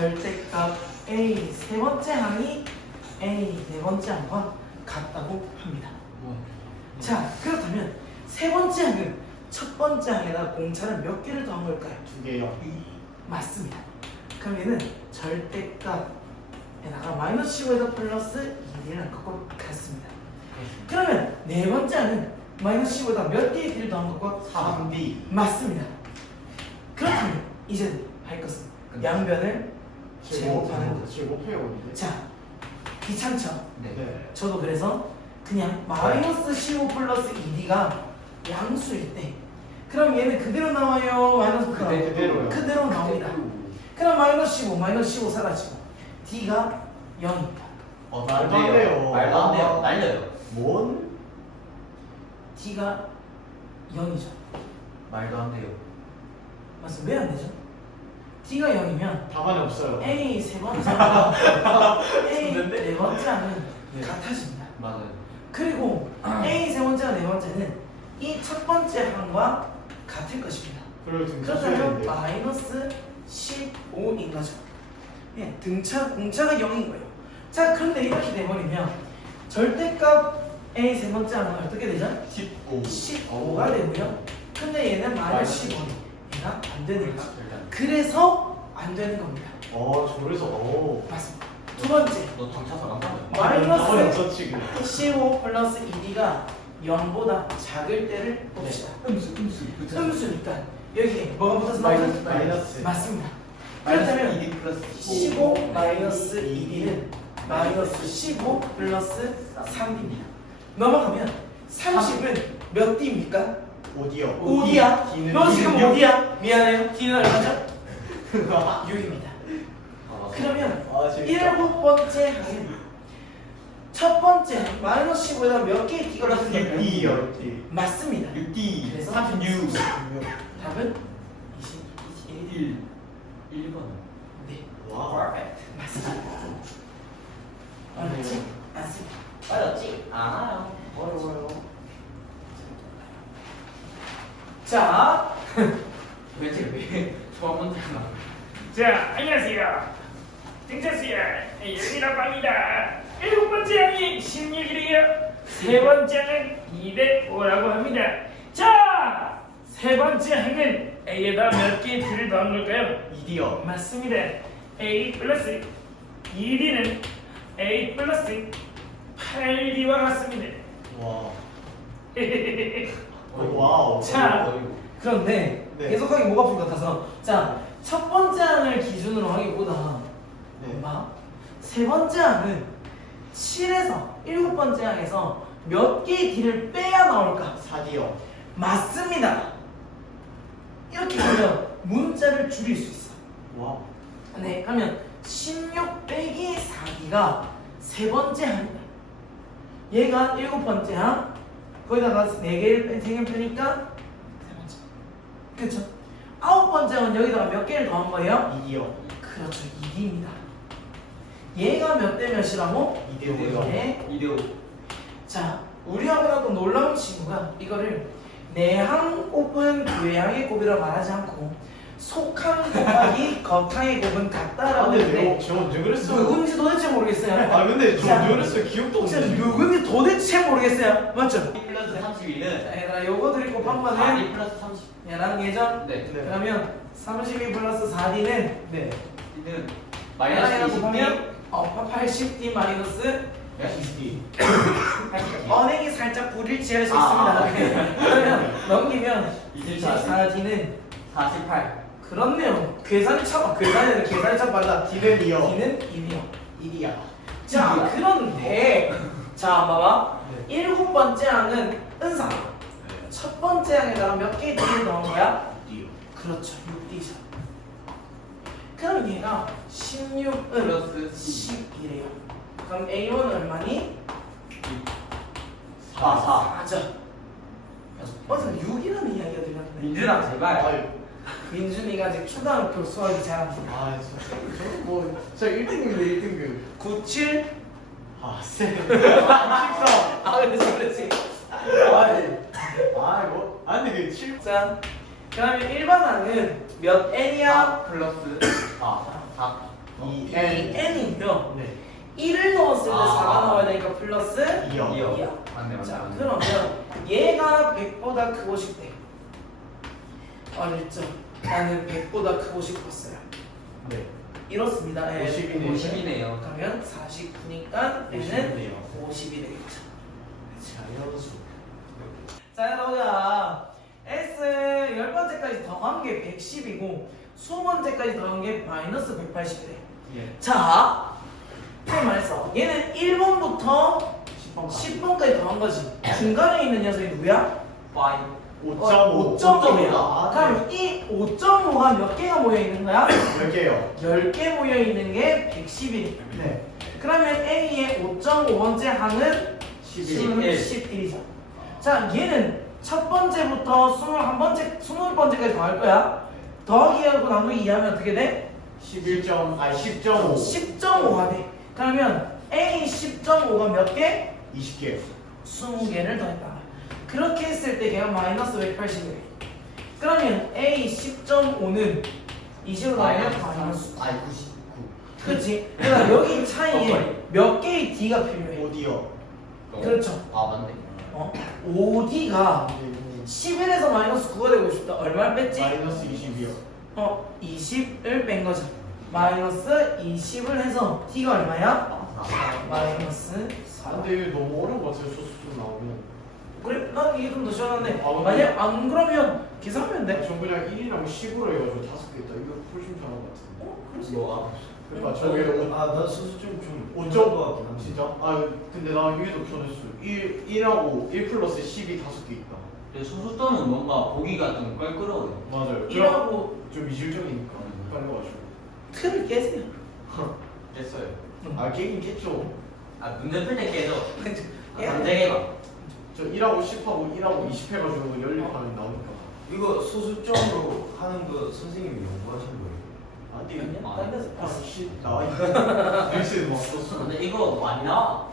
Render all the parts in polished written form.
절대값 A 세 번째 항이 A 네 번째 항과 같다고 합니다. 자, 그렇다면 세 번째 항은 첫 번째 항에다 공차를 몇 개를 더한 걸까요? 2개요. 맞습니다. 그럼 얘는 절대값에다가 마이너스 15에서 플러스 2D를 한 것과 같습니다. 그러면 네 번째 항은 마이너스 15에다 몇 개의 D를 더한 것과 3D. 맞습니다. 그렇다면 이제 할 것은 양변을 제곱하는 거죠. 제곱해요. 자, 귀찮죠? 네. 저도 그래서 그냥 마이너스 15 플러스 2D가 양수일 때 그럼 얘는 그대로 나와요? 마이너스 그대로요. 그대로 나옵니다. 그럼 마이너스 15, 마이너스 15 사라지고 D가 0입니다. 말도 안 돼요. 말도 안 돼요. 날려요. 뭔? D가 0이죠. 말도 안 돼요. 맞습니다. 왜 안 되죠? D가 0이면 답안이 없어요. A 세 번째 항, A 좋은데? 네 번째 항은 네. 같아집니다. 맞아요. 그리고 A 세 번째와 네 번째는 이 첫 번째 항과 같을 것입니다. 그걸 등차해야 그렇다면 돼요. 마이너스 15인 거죠. 예, 공차가 0인 거예요. 자, 그런데 이렇게 돼버리면 절대값 A 세 번째 항은 어떻게 되죠? 15. 15가 되고요. 근데 얘는 마이너스 15. 얘가 안 되는 거죠. 일단 그래서 안 되는 겁니다. 저래서 맞습니다. 두 번째, 너 당차서 안 받아요. 마이너스 답안이 없었지. 15 플러스 2D가 0보다 작을 때를 봅시다. 음수니까 여기 뭐가 붙어서 나오죠? 마이너스. 맞습니다. 그렇다면 2D 플러스 15 마이너스 2D는 마이너스 15 플러스 3D입니다. 넘어가면 30은 몇 D입니까? 어디요? 5D야. D는 너 지금 6. 5D야? 미안해요. D는 얼마죠? 6입니다. 그러면 일곱 번째 항은 첫 번째 항 마이너스 15에다 몇 개의 D가 붙습니까? 6D요. 6D. 맞습니다. 6D 그래서 36. 답은 1 1번. 네, 와. 맞습니다. 어렵지? 맞습니다. 맞았지? 아. 어려워요. 자, 왠지 왜 처음 문제가 자, 안녕하세요. 등차수야, 여기라고 합니다. 일곱 번째 항이 16이래요. 세 번째 항은 2대 5라고 합니다. 자, 세 번째 항은 A에다 몇 개의 D를 더한 걸까요? 2D요. 맞습니다. A 플러스 2D는 A 플러스 8D와 같습니다. 와. 와우. 자, 그런데 네. 계속하기 목 아플 것 같아서 자, 첫 번째 항을 기준으로 하기보다 네. 엄마 세 번째 항은 7에서 일곱 번째 항에서 몇 개의 D를 빼야 나올까? 4D요. 맞습니다. 이렇게 하면 문자를 줄일 수 있어. 와. 네, 그러면 16 빼기 4기가 세 번째 항이다. 얘가 일곱 번째 항, 거기다가 4개를 3개 빼니까 세 번째. 그렇죠? 아홉 번째 항은 여기다가 몇 개를 더한 거예요? 2D요. 그렇죠, 2D입니다. 얘가 몇 대 몇이라고? 2대5요. 네. 2대 5. 자, 우리하고는 또 놀라운 친구가 이거를 내항 곱은 외항의 곱이라고 말하지 않고 속항 곱하기 겉항의 곱은 같다라고 근데 하는데 저 언제 그랬어요? 누군지 도대체 모르겠어요. 근데 저 자, 언제 그랬어요? 기억도 진짜 없는데. 누군지 도대체 모르겠어요. 맞죠? 2 플러스 31은 자, 얘들아 요거들이 곱한 거는 2 플러스 30. 얘랑 예전 네. 네. 그러면 32 플러스 4D는 네. D는 얘랑 마이너스 20D. 곱하면 80D 마이너스 20D. 언행이 살짝 불일치할 수 아, 있습니다. 그러면 넘기면 24. 24D는 48. 그렇네요. 계산참 빨라. D는 2요. D는 1이요. 1이야. 자, 그런데 자, 봐봐. 네. 일곱 번째 항은 은사. 첫 번째 항에다가 몇 개의 D를 넣은 거야? 6D요. 그렇죠. 6D죠. 그럼 얘가 16은 플러스 10이래요. 그럼 A1은 얼마니? 4. 4죠. 어디서 6이라는 이야기가 들렸는데 민준아 제발. 아유. 민준이가 아직 초등학교 수학이 잘 안 돼. 저는 뭐, 저 1등급인데 1등급. 97? 쎄. 14. 아, 그렇지. 근데 그 7. 자, 그러면 일반항은 몇 n이야? 플러스 4. 2n 2n이며 네 1을 넣었을 때 아. 4가 나와야 되니까 플러스 2요. 2야. 맞네 자, 맞네. 그러면 얘가 100보다 크고 싶대. 알겠죠? 나는 100보다 크고 싶었어요. 네 이렇습니다. 예. 50이네요. 50이네요. 그러면 49니까 얘는 50이네요. 50이 되겠죠. 자연수 자, 여러분, S 10번째까지 더한 게 110이고 20번째까지 더한 게 마이너스 180이래. 예 자, 쌤 말했어. 얘는 1번부터 10번 10번까지 더한 거지. 중간에 있는 녀석이 누구야? 5.5 5.5야. 그럼 이 5.5가 몇 개가 모여 있는 거야? 몇 개요? 10개 모여 있는 게 110이. 네 그러면 A의 5.5번째 항은 11 11이죠. 자, 얘는 첫 번째부터 20번째까지 더할 거야. 더하기하고 나누기 2하면 어떻게 돼? 10.5 10.5가 돼. 그러면 A 10.5가 몇 개? 20개 20개를 더했다. 그렇게 했을 때 걔가 마이너스 180이래. 그러면 A 10.5는 20으로 더하면 마이너스 9. 아니 99. 그렇지? 그러니까 여기 차이에 몇 개의 D가 필요해. 어디요? 그렇죠. 아 맞네. 5D가 11에서 마이너스 9가 되고 싶다. 얼마를 뺐지? 마이너스 20이요 20을 뺀 거죠. 마이너스 20을 해서 D가 얼마야? 마이너스 4. 근데 이거 너무 어려운 것 같아요 소수 좀 나오면 그래? 난 이게 좀 더 시원한데 아, 근데- 만약 안 그러면 계산하면 돼? 전 그냥 1이랑 10으로 해가지고 5개 있다 이거 훨씬 편한 것 같은데 그렇지. 뭐가? 그러니까 저게 아나 소수 좀 5점 진짜? 아 근데 나 위에도 변했어 1하고 1 플러스 10이 5개 있다 근데 소수점은 뭔가 보기가 좀 껄끄러워요. 맞아요 1하고 좀 이질적이니까 그런 거 가지고 틀을 깨세요. 됐어요. 아 깨긴 깼죠 아 문제 풀 때 깨져. 예. 반대해봐. 저 1하고 10하고 1하고 20 해가지고 연립하면 나오니까 이거 소수점으로 하는 거 선생님이 연구하신 거예요? 아니 아니야? 딴 데서 봤어. 씨 나와있다 뉴스에 막 썼어 근데 이거 많이 나와.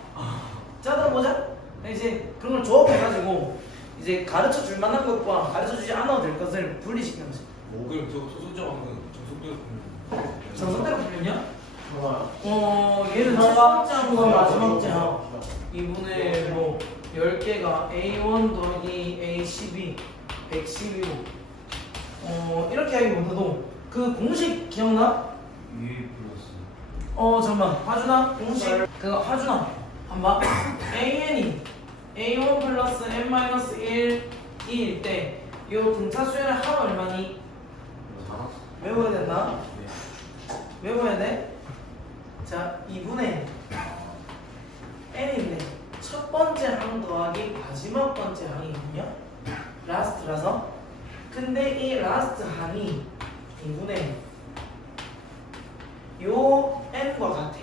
자, 그럼 보자. 이제 그런 걸 조합해가지고 이제 가르쳐 줄 만한 것과 가르쳐 주지 않아도 될 것을 분리시키는 거지. 뭐 그럼 저 소수점 하면 정석대로 정석대로 풀렸냐? 좋아요 얘는 첫 번째 항과 마지막 장 2분의 뭐 10개가 A1 더하기 A12 112고 이렇게 하기보다도 그 공식 기억나? 위에 플러스 잠깐만 하준아 공식 그거 하준아 한번 AN이 A1 플러스 N-1 2일 때 이 등차 수열의 합 얼마니? 잘았어 외워야 된다. 네. 외워야 돼. 자, 2분의 n인데 첫 번째 항 더하기 마지막 번째 항이거든요. 라스트라서. 근데 이 라스트 항이 2분의 요 n과 같아.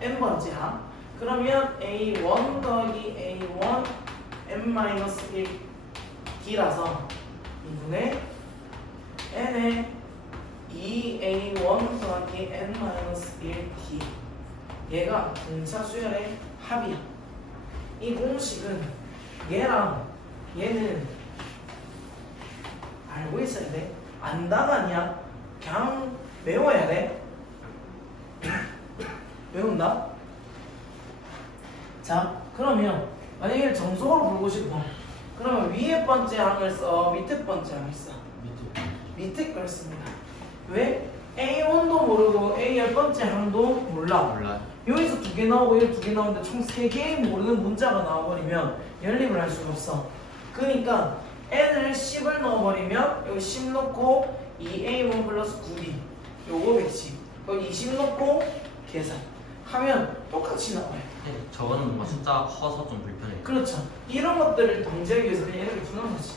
n번째 항. 그러면 a1 더하기 a1 n-1 d라서 2분의 n의 2a1 더하기 n-1d 얘가 등차 수열의 합이야. 이 공식은 얘랑 얘는 알고 있어야 돼. 안다가 아니야. 그냥 외워야 돼. 외운다? 자, 그러면 만약에 정석으로 풀고 싶어. 그러면 위에 번째 항을 써, 밑에 번째 항을 써. 밑에 걸 씁니다. 왜? A1도 모르고 A 10번째 항도 몰라. 여기서 2개 나오고 여기 2개 나오는데 총 3개의 모르는 문자가 나와버리면 연립을 할 수가 없어. 그러니까 n을 10을 넣어버리면 여기 10 넣고 2a1 플러스 9b 요거 110 거기 20 넣고 계산 하면 똑같이 나와요. 저거는 뭔가 숫자가 커서 좀 불편해요. 그렇죠. 이런 것들을 방지하기 위해서 그냥 얘네를 푸는 거지.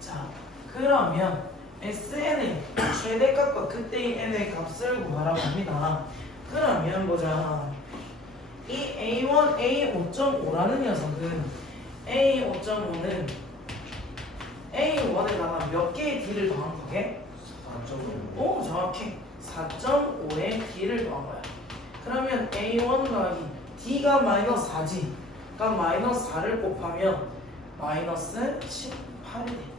자, 그러면 SN의 최대값과 그때의 n의 값을 구하라고 합니다. 그러면 보자. 이 A1, A5.5라는 녀석은 A5.5는 A1에다가 몇 개의 D를 더한 거게? 4.5 오, 정확해. 4.5의 D를 더한 거야. 그러면 A1 더하기 D가 마이너스 4지. 그러니까 마이너스 4를 곱하면 마이너스 18이 돼.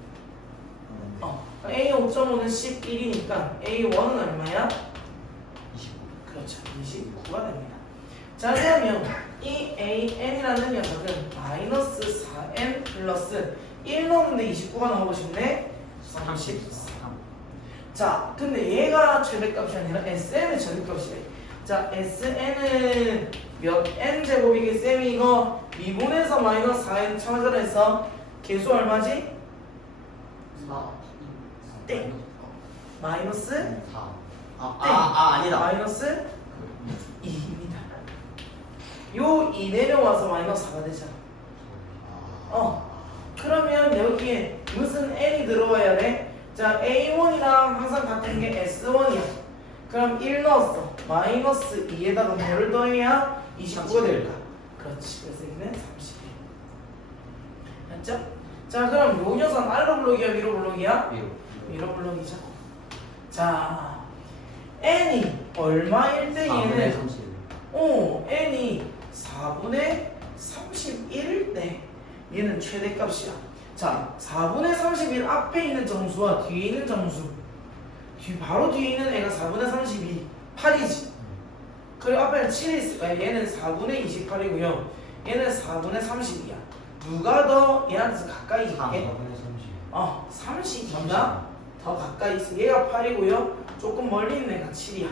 A 5.5는 11이니까 A1은 얼마야? 29. 그렇죠. 29가 됩니다. 자, 그러면 이 AN이라는 녀석은 마이너스 4N 플러스 1 넣었는데 29가 나오고 싶네? 34. 자, 근데 얘가 최대값이 아니라 SN의 최대값이래. 자, SN은 몇 N 제곱이기 쌤이 이거 미분해서 마이너스 4N 참아줘라 했어. 개수 얼마지? 땡. 마이너스? 4. 아니다. 마이너스 2입니다. 요 2 내려와서 마이너스 4가 되잖아. 그러면 여기에 무슨 n이 들어와야 돼? 자, A1이랑 항상 같은 게 S1이야. 그럼 1 넣었어. 마이너스 2에다가 뭐를 더해야 29가 될까? 그렇지. 그래서 여기는 31. 맞죠? 자, 그럼 요 녀석 아래로 블록이야? 위로 블록이야? 위로 블록이죠. 자, n이 얼마일 때 4분의 얘는 30. n이 4분의 31일 때 얘는 최대값이야. 자, 4분의 31 앞에 있는 정수와 뒤에 있는 정수, 바로 뒤에 있는 애가 4분의 32 8이지. 그리고 앞에는 7이 있을까? 얘는 4분의 28이고요 얘는 4분의 30이야 누가 더 얘한테서 가까이 있게? 30이가 더 가까이 있어. 얘가 8이고요 조금 멀리 있는 애가 7이야.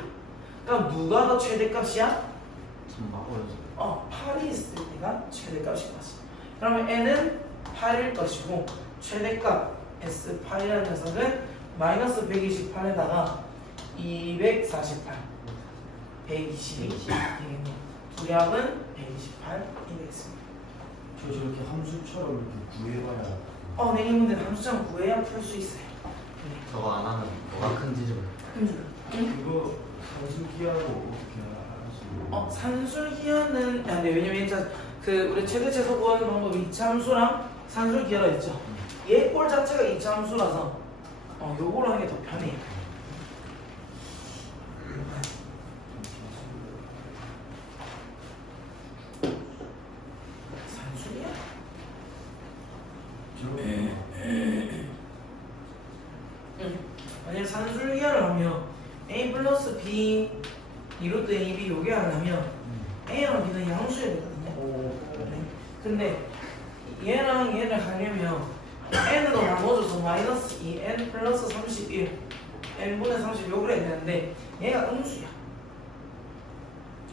그럼 누가 더 최대값이야? 잠깐만 어려워. 8이 있을 때가 최대값인 거지. 그러면 n은 8일 것이고 최대값 S8이라는 녀석은 마이너스 128에다가 248 122 되겠네요. 두 합은 128이 되겠습니다. 저 저렇게 함수처럼 이렇게 구해봐야. 네, 이 문제는 함수점 구해야 풀 수 있어요. 저거 안 하면 뭐가 큰지 좀. 그거 산수기하고 어떻게 알았어? 산술기하는 네, 왜냐면 일단 그 우리 최대 최소 구하는 방법이 이차함수랑 산술기하라 했죠. 얘 꼴 자체가 이차함수라서 요거로 하는 게 더 편해요. 산술이야? 만약 산술기하를 하면 a 플러스 b 2루트 ab 요게 하려면 a랑 b는 양수여야 되거든요. 네. 근데 얘랑 얘를 하려면 n으로 나눠줘서 마이너스 2n 플러스 31 n분의 30 요걸 해야 되는데 얘가 음수야.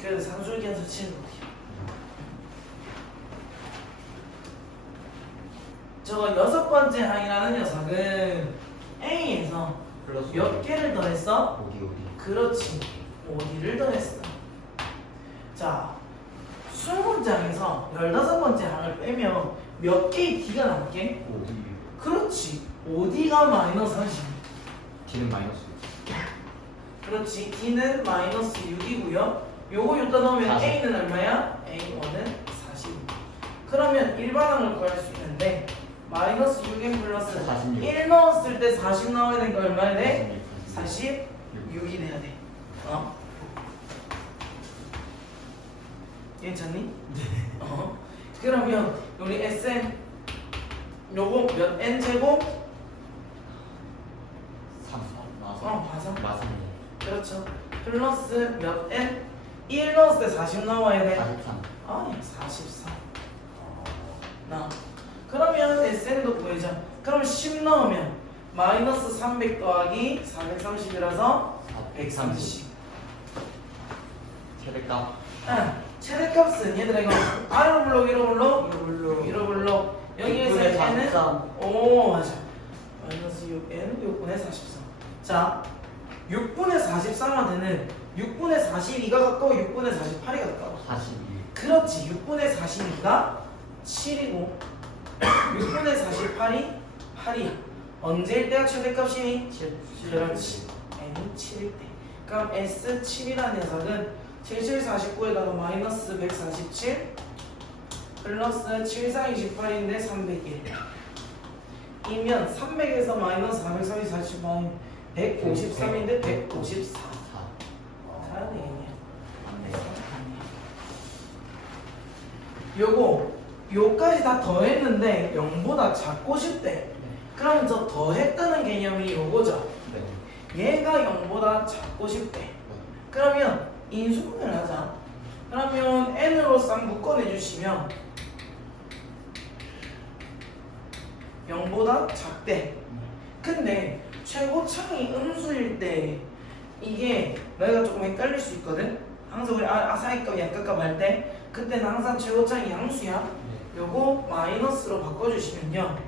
그래서 산술기한서 치는 거예요. 저거 6번째 항이라는 녀석은 A에서 플러스 몇 개를 더했어? 어디. 그렇지. 5D를 더했어. 자, 20문장에서 15번째 항을 빼면 몇 개의 D가 남게? 어디. 그렇지. 5D가 마이너스 30. D는 마이너스. 그렇지. D는 마이너스 6이고요. 요거 여기다 넣으면 40. A는 얼마야? A1은 40. 그러면 일반항을 구할 수 있는데 마이너스 6n 플러스 46. 1 넣었을 때 40 나와야 되니까 얼마야 돼? 46이 돼야 돼. 괜찮니? 네. 그러면 우리 Sn 요거 몇 n 제곱? 3. 봐서. 맞습니다. 그렇죠. 플러스 몇 n? 1 넣었을 때 40 나와야 돼. 43. 아니 44. 나. 그러면 SN도 구해자. 그럼 10 넣으면 마이너스 300 더하기 430이라서 130. 최대값. 최대값은 얘들아 이거 아래로 블록 위로 블록 위로 블록 여기에서 n은 맞아. 마이너스 6n 6분의 43. 자 6분의 43만 되는 6분의 42가 가까워 6분의 48이 가까워. 42. 그렇지. 6분의 42가 7이고 6분의 48이 8이야. 언제일 때가 최대값이니? 7. 그렇지. n이 7일 때. 그럼 S7이라는 녀석은 7749에다가 마이너스 147 플러스 7428인데 301 이면 300에서 마이너스 430 40만 153인데 154 잘하네. 요거 요까지 다 더했는데 0보다 작고 싶대. 그럼 저 더했다는 개념이 요거죠. 네. 얘가 0보다 작고 싶대. 그러면 인수분해를 하자. 그러면 n으로 싹 묶어내주시면 0보다 작대. 근데 최고차이 음수일 때 이게 너희가 조금 헷갈릴 수 있거든. 항상 우리 아사이값 양값값 할 때 그때는 항상 최고차이 양수야. 요거 마이너스로 바꿔주시면요,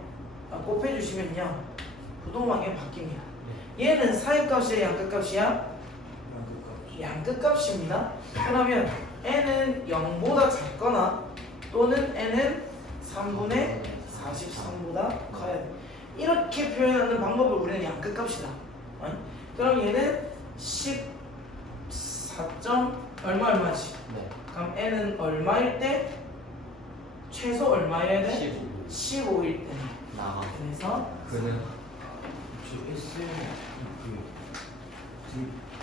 곱해주시면요 부동방에 바뀝니다. 얘는 사이값이야 양끝값이야? 양끝값입니다. 그러면 n은 0보다 작거나 또는 n은 3분의 43보다 커야 돼. 이렇게 표현하는 방법을 우리는 양끝값이다. 그럼 얘는 14점 얼마지? 네. 그럼 n은 얼마일 때? 최소 얼마여야 돼? 15일 때. 나가. 그래서 그는 저 SM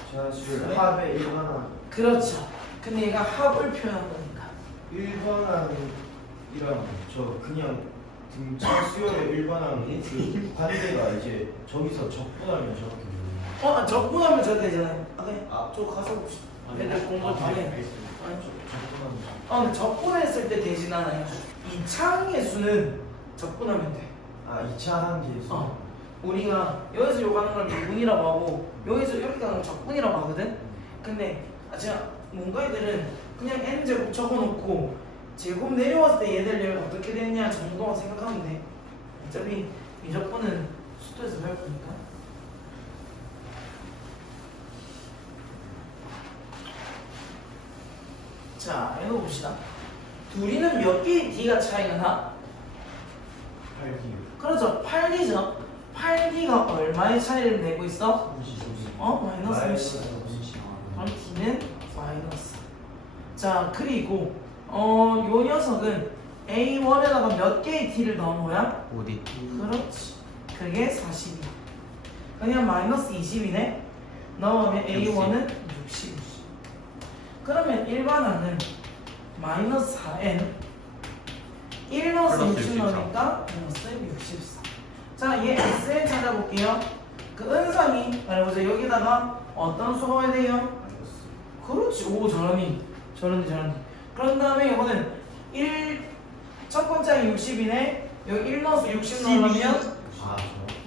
자수를 합의 일반항. 그렇죠. 근데 얘가 합을 표현한 거니까. 일반항이랑 저 그냥 등차 수열의 일반항이 그 반대가 이제 저기서 적분하면 저렇게 되는 적분하면 저 되잖아요. 그래. 저 가서 봅시다. 얘들 공부 많이 해. 적분하면 근데 적분했을 때 되진 않아요. 이 차항의 수는 적분하면 돼. 2차 항계에서 우리가 여기서 요구하는 걸 미분이라고 하고 여기서 이렇게 하는 걸 적분이라고 하거든. 근데 제가 뭔가 애들은 그냥 n제곱 적어놓고 제곱 내려왔을 때 얘들 얘가 어떻게 됐냐 정도만 생각하면 돼. 어차피 미적분은 수도에서 배울 거니까. 자, 읽어봅시다. 둘이는 몇 개의 d가 차이가 나? 8D 그렇죠. 8d죠. 8d가 얼마의 차이를 내고 있어? 마이너스 10. 그럼 d는 마이너스. 자, 그리고 요 녀석은 A1에다가 몇 개의 d를 넣은 거야? 어디? 그렇지. 그게 40이야. 그냥 마이너스 20이네. 넣으면 A1은 60. 그러면 일반항은 마이너스 4n 1 넣어서 플러스 60 64. 넣으니까 마이너스 64. 자, 얘 Sn 찾아볼게요. 그 은상이 말해보자. 여기다가 어떤 수가 와야 돼요? 그렇지. 오, 잘하니. 그런 다음에 이거는 1첫 번째가 60이네. 여기 1 넣어서 60 넣으면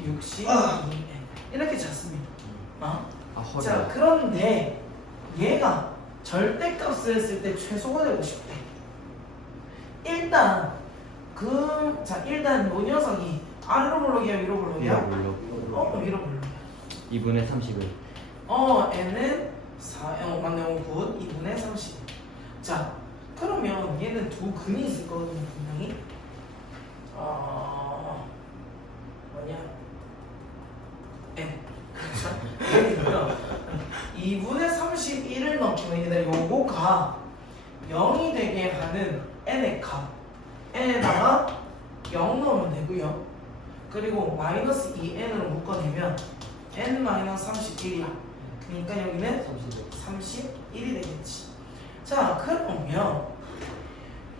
62n 이렇게 찾습니다. 허리. 자, 그런데 얘가 절대값을 했을 때 최소가 되고 싶대. 일단 일단 요 녀석이 아래로 블록이야 위로 블록이야? 위로 블록. 2분의 31. n은 4, 맞네, 9, 2분의 30. 자, 그러면 얘는 두 근이 있을 거거든요, 분명히. 뭐냐? n. 그렇죠? 2분의 31을 넣기만 얘들 요거가 0이 되게 하는 n의 값. n에다가 0 넣으면 되고요. 그리고 마이너스 2n으로 묶어내면 n-31이야. 그러니까 여기는 31이 되겠지. 자, 그러면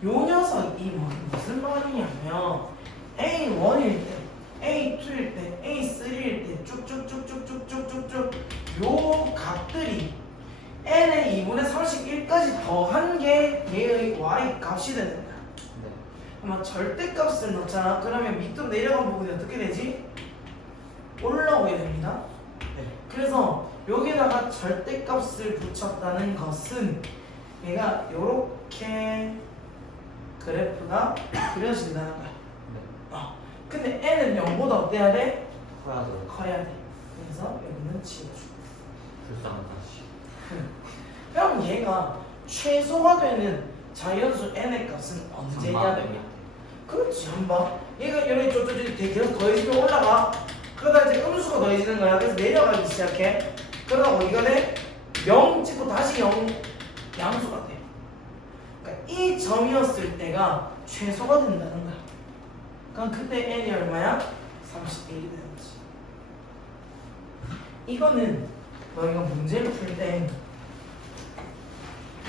요 녀석이 무슨 말이냐면 A1일 때, A2일 때, A3일 때 쭉쭉쭉쭉쭉쭉쭉 요 값들이 n의 2분의 31까지 더한 게 얘의 y 값이 되는 거야. 그러면 절대값을 넣잖아. 그러면 밑으로 내려간 부분이 어떻게 되지? 올라오게 됩니다. 그래서 여기다가 절대값을 붙였다는 것은 얘가 요렇게 그래프가 그려진다는 거야. 근데 n은 0보다 어때야 돼? 커야 돼. 그래서 여기는 지워주고. 불쌍하다. 그럼 얘가 최소가 되는 자연수 n의 값은 언제 해야 되냐? 그렇지, 한번. 얘가 이렇게 쪼쪼쪼 계속 더해지면 올라가. 그러다 이제 음수가 더해지는 거야. 그래서 내려가기 시작해. 그러다 어디가 돼? 0 찍고 다시 0 양수가 돼. 그러니까 이 점이었을 때가 최소가 된다는 거야. 그럼 그때 n이 얼마야? 31이 되는 거지. 이거는 너희가 문제를 풀 때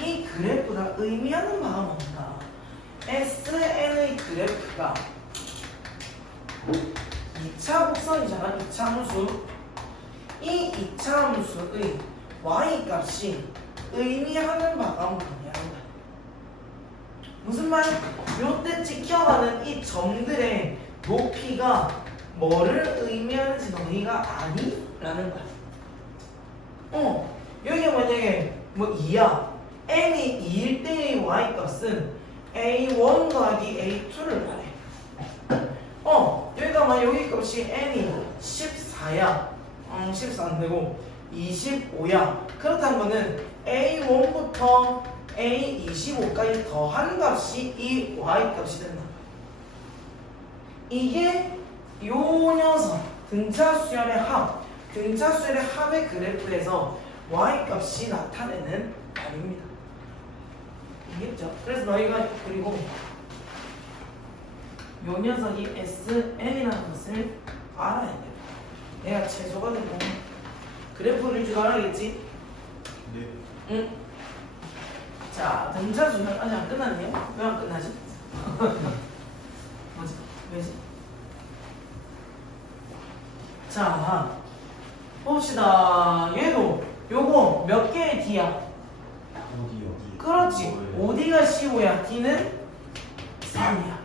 이 그래프가 의미하는 바가 뭔가? SN의 그래프가 2차 곡선이잖아. 2차 함수. 이 2차 함수의 y 값이 의미하는 바가 뭐냐는 거야. 무슨 말? 요때 찍혀가는 이 점들의 높이가 뭐를 의미하는지 너희가 아니? 라는 거야. 여기 만약에 뭐 2야. n이 2일 때의 y 값은 a1 더하기 a2를 말해. 여기가 막 여기 값이 n이 14야. 14 안 되고 25야. 그렇다면은 a1부터 a25까지 더한 값이 이 y 값이 된다. 이게 요 녀석 등차 수열의 합, 등차 수열의 합의 그래프에서 y 값이 나타내는 답입니다. 이해했죠? 그래서 너희가 그리고 요 녀석이 SN이라는 것을 알아야 돼. 얘가 최소가 되고 그래프를 줄 알아야겠지? 네. 응? 자, 등차 수열 아직 안 끝났네요? 왜 안 끝나지? 뭐지? 왜지? 자, 봅시다. 얘도 요거 몇 개의 D야? 어디요? 그렇지. OD가 15야. D는 3이야.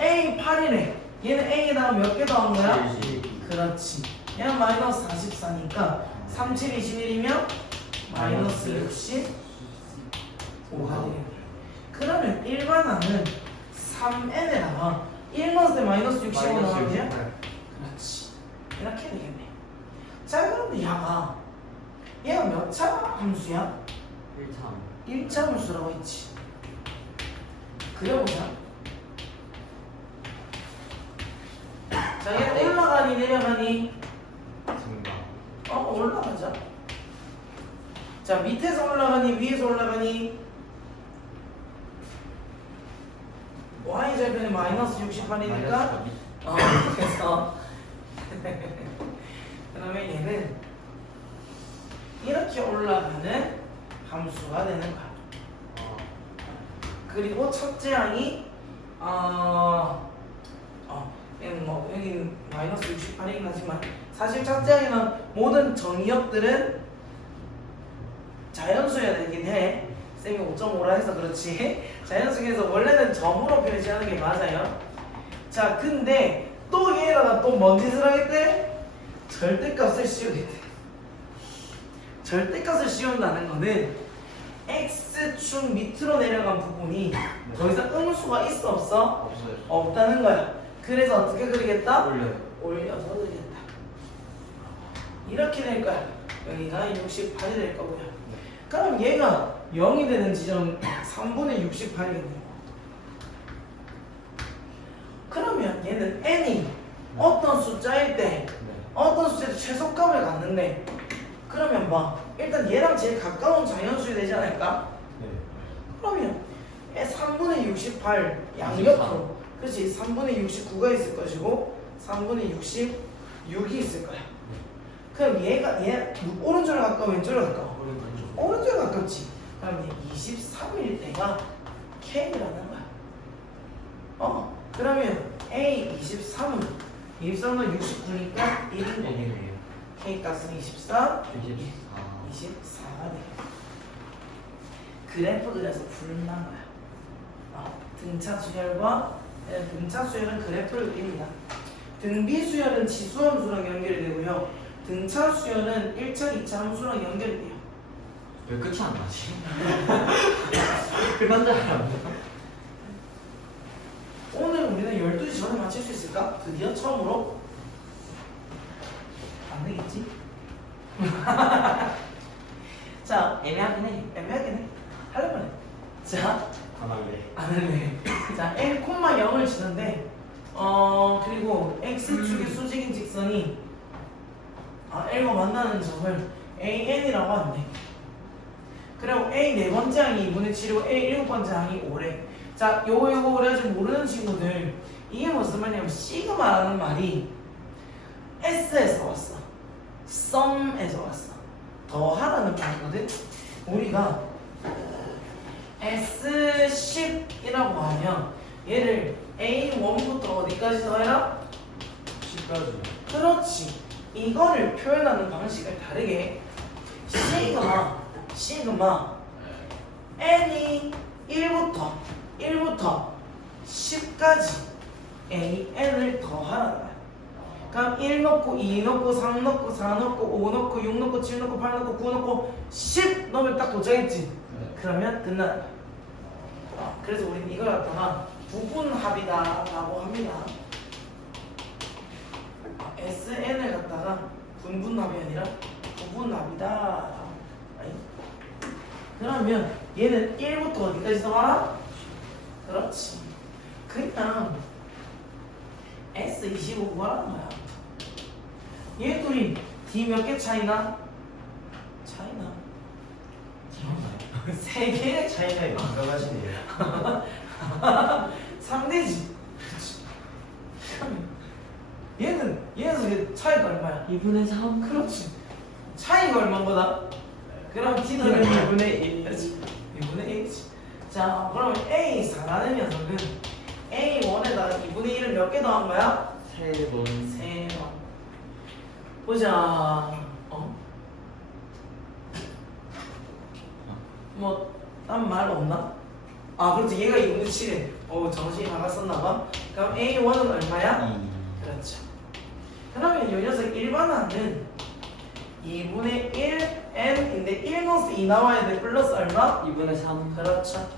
A 8이래. 얘는 A에다가 몇 개 더한 거야? 그렇지. 얘는 마이너스 44니까 37, 21이면 마이너스 65가 되겠네. 그러면 일반항은 3n에다가 1 넣었을 때 마이너스 65 나오냐? 그렇지. 이렇게 되겠네. 자, 그런데 얘가 몇 차 함수야? 1참 1차 함수라고 했지. 그려보자. 자, 얘 올라가니 내려가니? 증가 올라가자. 자, 밑에서 올라가니 위에서 올라가니? y절편에 마이너스 68이니까 그래서 그러면 얘는 이렇게 올라가는 함수가 되는 거야. 그리고 첫째 항이 얘는 뭐 여기는 마이너스 68이긴 하지만 사실 첫째 항에는 모든 정의역들은 자연수여야 되긴 해. 쌤이 5.5라 해서 그렇지. 자연수에서 원래는 점으로 표시하는 게 맞아요. 자, 근데 또 얘가 또 뭔 짓을 하겠대? 절대값을 씌우겠대. 절대값을 씌운다는 거는 x축 밑으로 내려간 부분이 더 이상 음수가 있어 없어? 없어요. 없다는 거야. 그래서 어떻게 그리겠다? 올려요. 올려서 그리겠다. 이렇게 될 거야. 여기가 68이 될 거고요. 그럼 얘가 0이 되는 지점 3분의 68이겠네요. 그러면 얘는 n이 어떤 숫자일 때 어떤 숫자의 최소값을 갖는데 그러면 봐. 일단 얘랑 제일 가까운 자연수이 되지 않을까? 네. 그러면 3분의 68 양옆으로 그렇지 3분의 69가 있을 것이고 3분의 66이 있을 거야. 그럼 얘 오른쪽으로 가까워 왼쪽으로 가까워? 오른쪽으로 가깝지. 그럼 얘 23일 때가 K라는 거야. 그러면 A 23은 23은 69니까 1이고 K 값은 24, 24가 돼. 그래프 그래서 풀는 거야. 등차 수열과 등차 수열은 그래프를 그립니다. 등비 수열은 지수 함수랑 연결이 되고요. 등차 수열은 1차, 2차 함수랑 연결이 돼요. 왜 끝이 안 나지? 그만 잘하면 오늘 우리는 12시 전에 마칠 수 있을까? 드디어 처음으로? 안 되겠지? 자, 애매하긴 해. 애매하긴 해. 하려면 해. 자, 안 할래. 안 할래. 자, L, 0을 치는데, 그리고 X축의 수직인 직선이 L과 만나는 점을 AN이라고 하는데, 그리고 A 네 번째 항이 2분의 7이고 A 일곱 번째 항이 5래. 자, 요거 우리 아직 모르는 친구들, 이게 무슨 말이냐면 시그마라는 말이 S에서 왔어. 썸에서 왔어. 더하라는 말이거든. 우리가 S10이라고 하면 얘를 A1부터 어디까지 더해라? 10까지. 그렇지. 이거를 표현하는 방식을 다르게 시그마 n이 1부터 10까지 an을 더하라는 거야. 그럼 1 넣고 2 넣고 3 넣고 4 넣고 5 넣고 6 넣고 7 넣고 8 넣고 9 넣고 10 넣으면 딱 도착했지. 그러면 끝나는 거야. 그래서 우리는 이걸 갖다가 부분합이다 라고 합니다. SN을 갖다가 분분합이 아니라 부분합이다. 그러면 얘는 1부터 어디까지 더하라? 그렇지. 그냥 S25 구하라는 거야. 얘 둘이 D 몇 개 차이나? 차이나? 3개의 차이나 이거. 건강하시네요. 3대지. 얘는 그 차이가 얼마야? 2분의 3. 그렇지. 차이가 얼마인 거다? 그럼 T는 2분의 1. 그렇지. 2분의 1이지. 자, 그러면 A4라는 녀석은 A1에다가 2분의 1을 몇 개 더한 거야? 3번. 3번. 보자. 뭐, 딴 말 없나? 아, 그렇지. 얘가 2분의 7에. 정신이 나갔었나봐. 그럼 A1은 얼마야? 2. 그렇죠. 그러면 이 녀석 일반화는 2분의 1n인데 1 넣어서 2 나와야 돼. 플러스 얼마? 2분의 3. 그렇죠.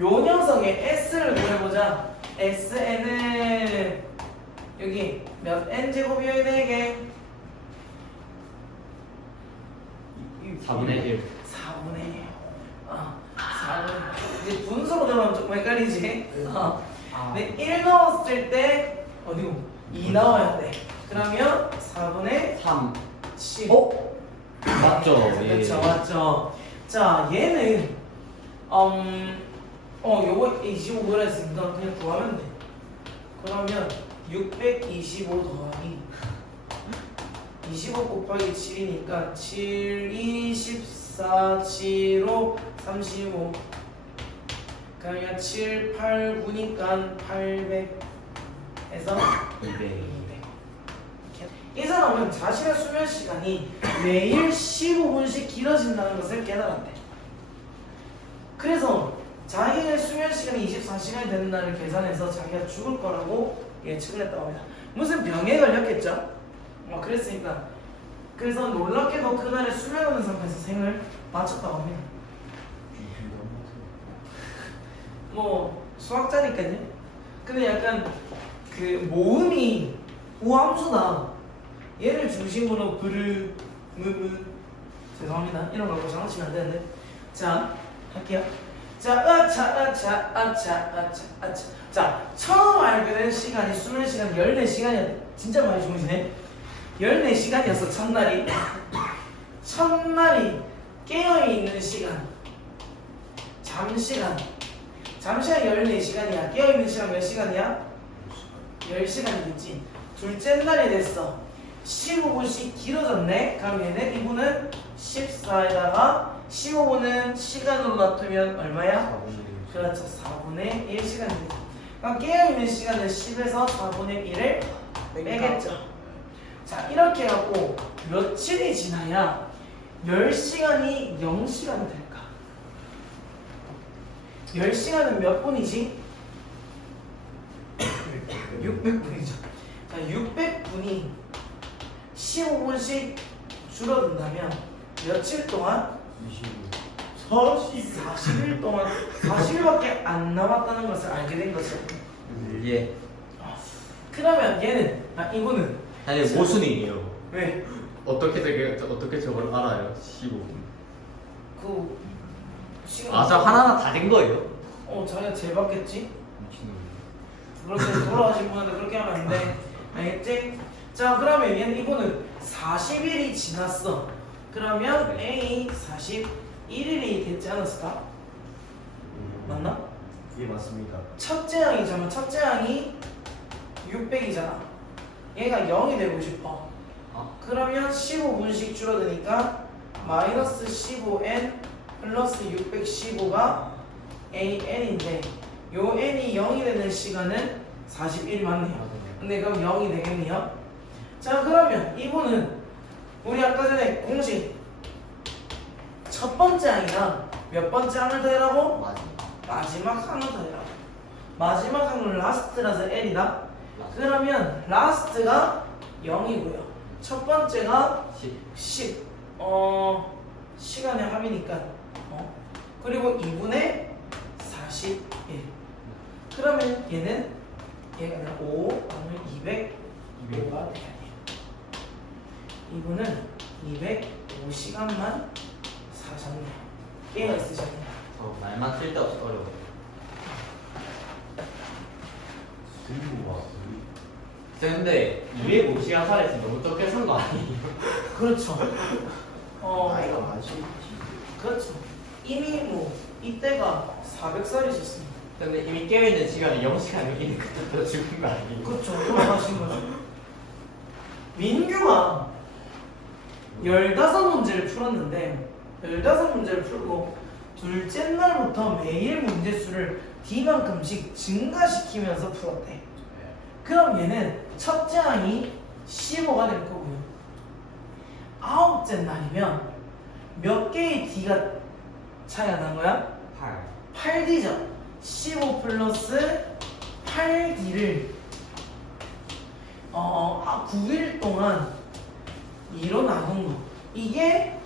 요 녀석의 s를 구해보자. sn은 여기 몇 n제곱이어야 되게? 4분의 1. 4분의 1. 4분의 1. 이제 분수로 들어가면 조금 헷갈리지? 근데 1 넣었을 때 어디고? 2 나와야 돼. 그러면 4분의 3. 10. 맞죠? 예. 그렇죠, 맞죠. 자, 얘는 요거 25 했으니까 그냥 구하면 돼. 그러면 625 더하기 25 곱하기 7이니까 7, 2, 14, 7, 5, 35. 그러면 7, 8, 9니까 800 해서 200. 이 사람은 자신의 수면 시간이 매일 15분씩 길어진다는 것을 깨달았대. 그래서 자기의 수면 시간이 24시간이 되는 날을 계산해서 자기가 죽을 거라고 예측을 했다고 합니다. 무슨 병에 걸렸겠죠? 그랬으니까. 그래서 놀랍게도 그날의 수면 없는 상태에서 생을 마쳤다고 합니다. 뭐 수학자니까요. 근데 약간 그 모음이 우함수다. 얘를 중심으로 브르 무무 죄송합니다. 이런 거 장난치면 안 되는데. 자, 할게요. 자, 아차. 자, 처음 알게 된 시간이 수면 시간 14시간이야. 진짜 많이 주무시네. 14시간이었어, 첫날이. 첫날이 깨어있는 시간. 잠시간 14시간이야. 깨어있는 시간 몇 시간이야? 10시간이겠지. 둘째 날이 됐어. 15분씩 길어졌네. 그럼 얘네 이분은 14에다가 15분은 시간으로 놔두면 얼마야? 4분의 1. 그렇죠. 4분의 1시간입니다. 그럼 깨어있는 시간은 10에서 4분의 1을 빼겠죠. 자, 이렇게 해갖고 며칠이 지나야 10시간이 0시간이 될까? 10시간은 몇 분이지? 600분이죠. 자, 600분이 15분씩 줄어든다면 며칠 동안? 40일 동안 40일밖에 안 남았다는 것을 알게 된 거죠. 예. 그러면 얘는 이거는 아니 모순이에요. 왜? 어떻게 저걸 알아요? 15분. 그 시간 아, 저 하나하나 다 된 거예요? 자기가 재봤겠지? 미친놈. 그렇게 돌아가신 분한테 그렇게 하면 안 돼. 알겠지? 자, 그러면 얘는 이거는 40일이 지났어. 그러면 A 41일이 됐지 않았을까? 맞나? 예, 맞습니다. 첫째 항이잖아. 첫째 항이 600이잖아. 얘가 0이 되고 싶어. 그러면 15분씩 줄어드니까 마이너스 15n 플러스 615가 AN인데 요 n이 0이 되는 시간은 41 맞네요. 근데 그럼 0이 되겠네요. 자 그러면 이분은 우리 아까 전에 공식 첫 번째 항이랑 몇 번째 항을 더해라고? 맞아. 마지막 항을 더해라고. 마지막 항은 라스트라서 L이다. 그러면 라스트가 0이고요. 첫 번째가 10. 시간의 합이니까. 그리고 2분의 41. 그러면 얘는 얘가 5 오늘 205가 돼야 돼요. 이분은 205시간만 사셨네요. 깨어 있으셨네요. 말만 쓸데없이 어려워. 들고 와. 근데 205시간 살아있으면 너무 적게 산 거 아니에요? 그렇죠. 나이가 많지. 그렇죠. 이미 뭐 이때가 400살이셨습니다. 근데 이미 깨어있는 시간이 0시간이긴 그때부터 죽은 거 아니에요? 그렇죠. 돌아가신 거죠. 민규가 15문제를 풀었는데 15문제를 풀고 둘째 날부터 매일 문제수를 D만큼씩 증가시키면서 풀었대. 그럼 얘는 첫째 항이 15가 될 거고요. 아홉째 날이면 몇 개의 D가 차이가 난 거야? 8D죠. 15 플러스 8D를 9일 동안 2로 나눈 거. 이게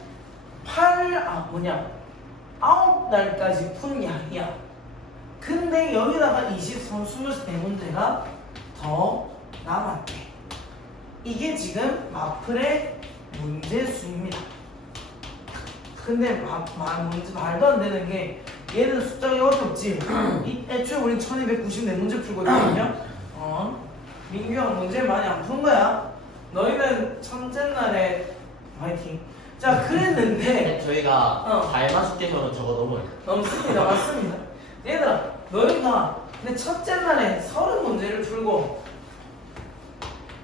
9날까지 푼 양이야. 근데 여기다가 23문제가 더 남았대. 이게 지금 마플의 문제수입니다. 근데 말도 안 되는 게 얘는 숫자가 이렇게 없지. 애초에 우린 1294문제 풀고 있거든요. 민규 형 문제 많이 안 푼 거야. 너희는 첫째 날에 화이팅. 자 그랬는데 저희가 발만 숙제형으로 적어 넘어요. 넘습니다. 맞습니다. 얘들아 너희가 근데 첫째 날에 30문제를 풀고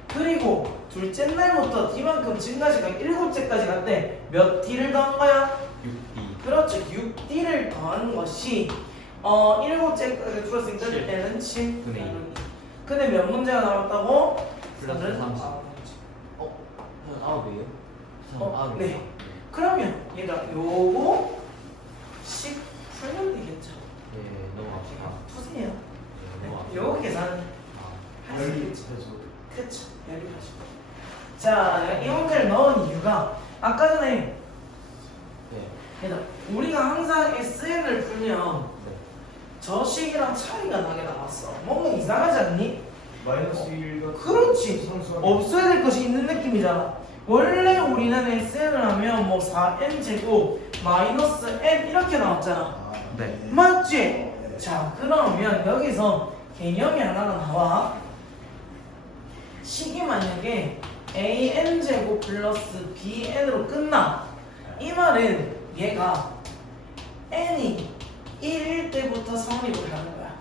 그리고 둘째 날부터 D만큼 증가시간 7째까지 갔대. 몇 D를 더한 거야? 6D. 그렇죠. 6D를 더한 것이 7째까지 풀었으니까 그때는 7 분의 2. 근데 몇 문제가 남았다고? 플러스 30. 형 9이에요? 네. 그러면 얘가 요거 10 풀면 되겠죠. 네, 넘어갑시다. 푸세요. 네, 넘어갑시다. 요거 계산 할 수 열리 있겠죠. 해서. 그쵸. 여기까지. 자, 이 문제를 넣은 이유가 아까 전에 네. 얘들아 우리가 항상 SN을 풀면 네. 저 식이랑 차이가 나게 나왔어. 뭔가 이상하지 않니? 마이너스 1과 그렇지. 상수하게. 없어야 될 것이 있는 느낌이잖아. 원래 우리는 SN을 하면 뭐 4n 제곱 마이너스 n 이렇게 나왔잖아. 네. 맞지? 자 그러면 여기서 개념이 하나가 나와. 식이 만약에 an 제곱 플러스 bn으로 끝나. 이 말은 얘가 n이 1일 때부터 성립을 하는 거야.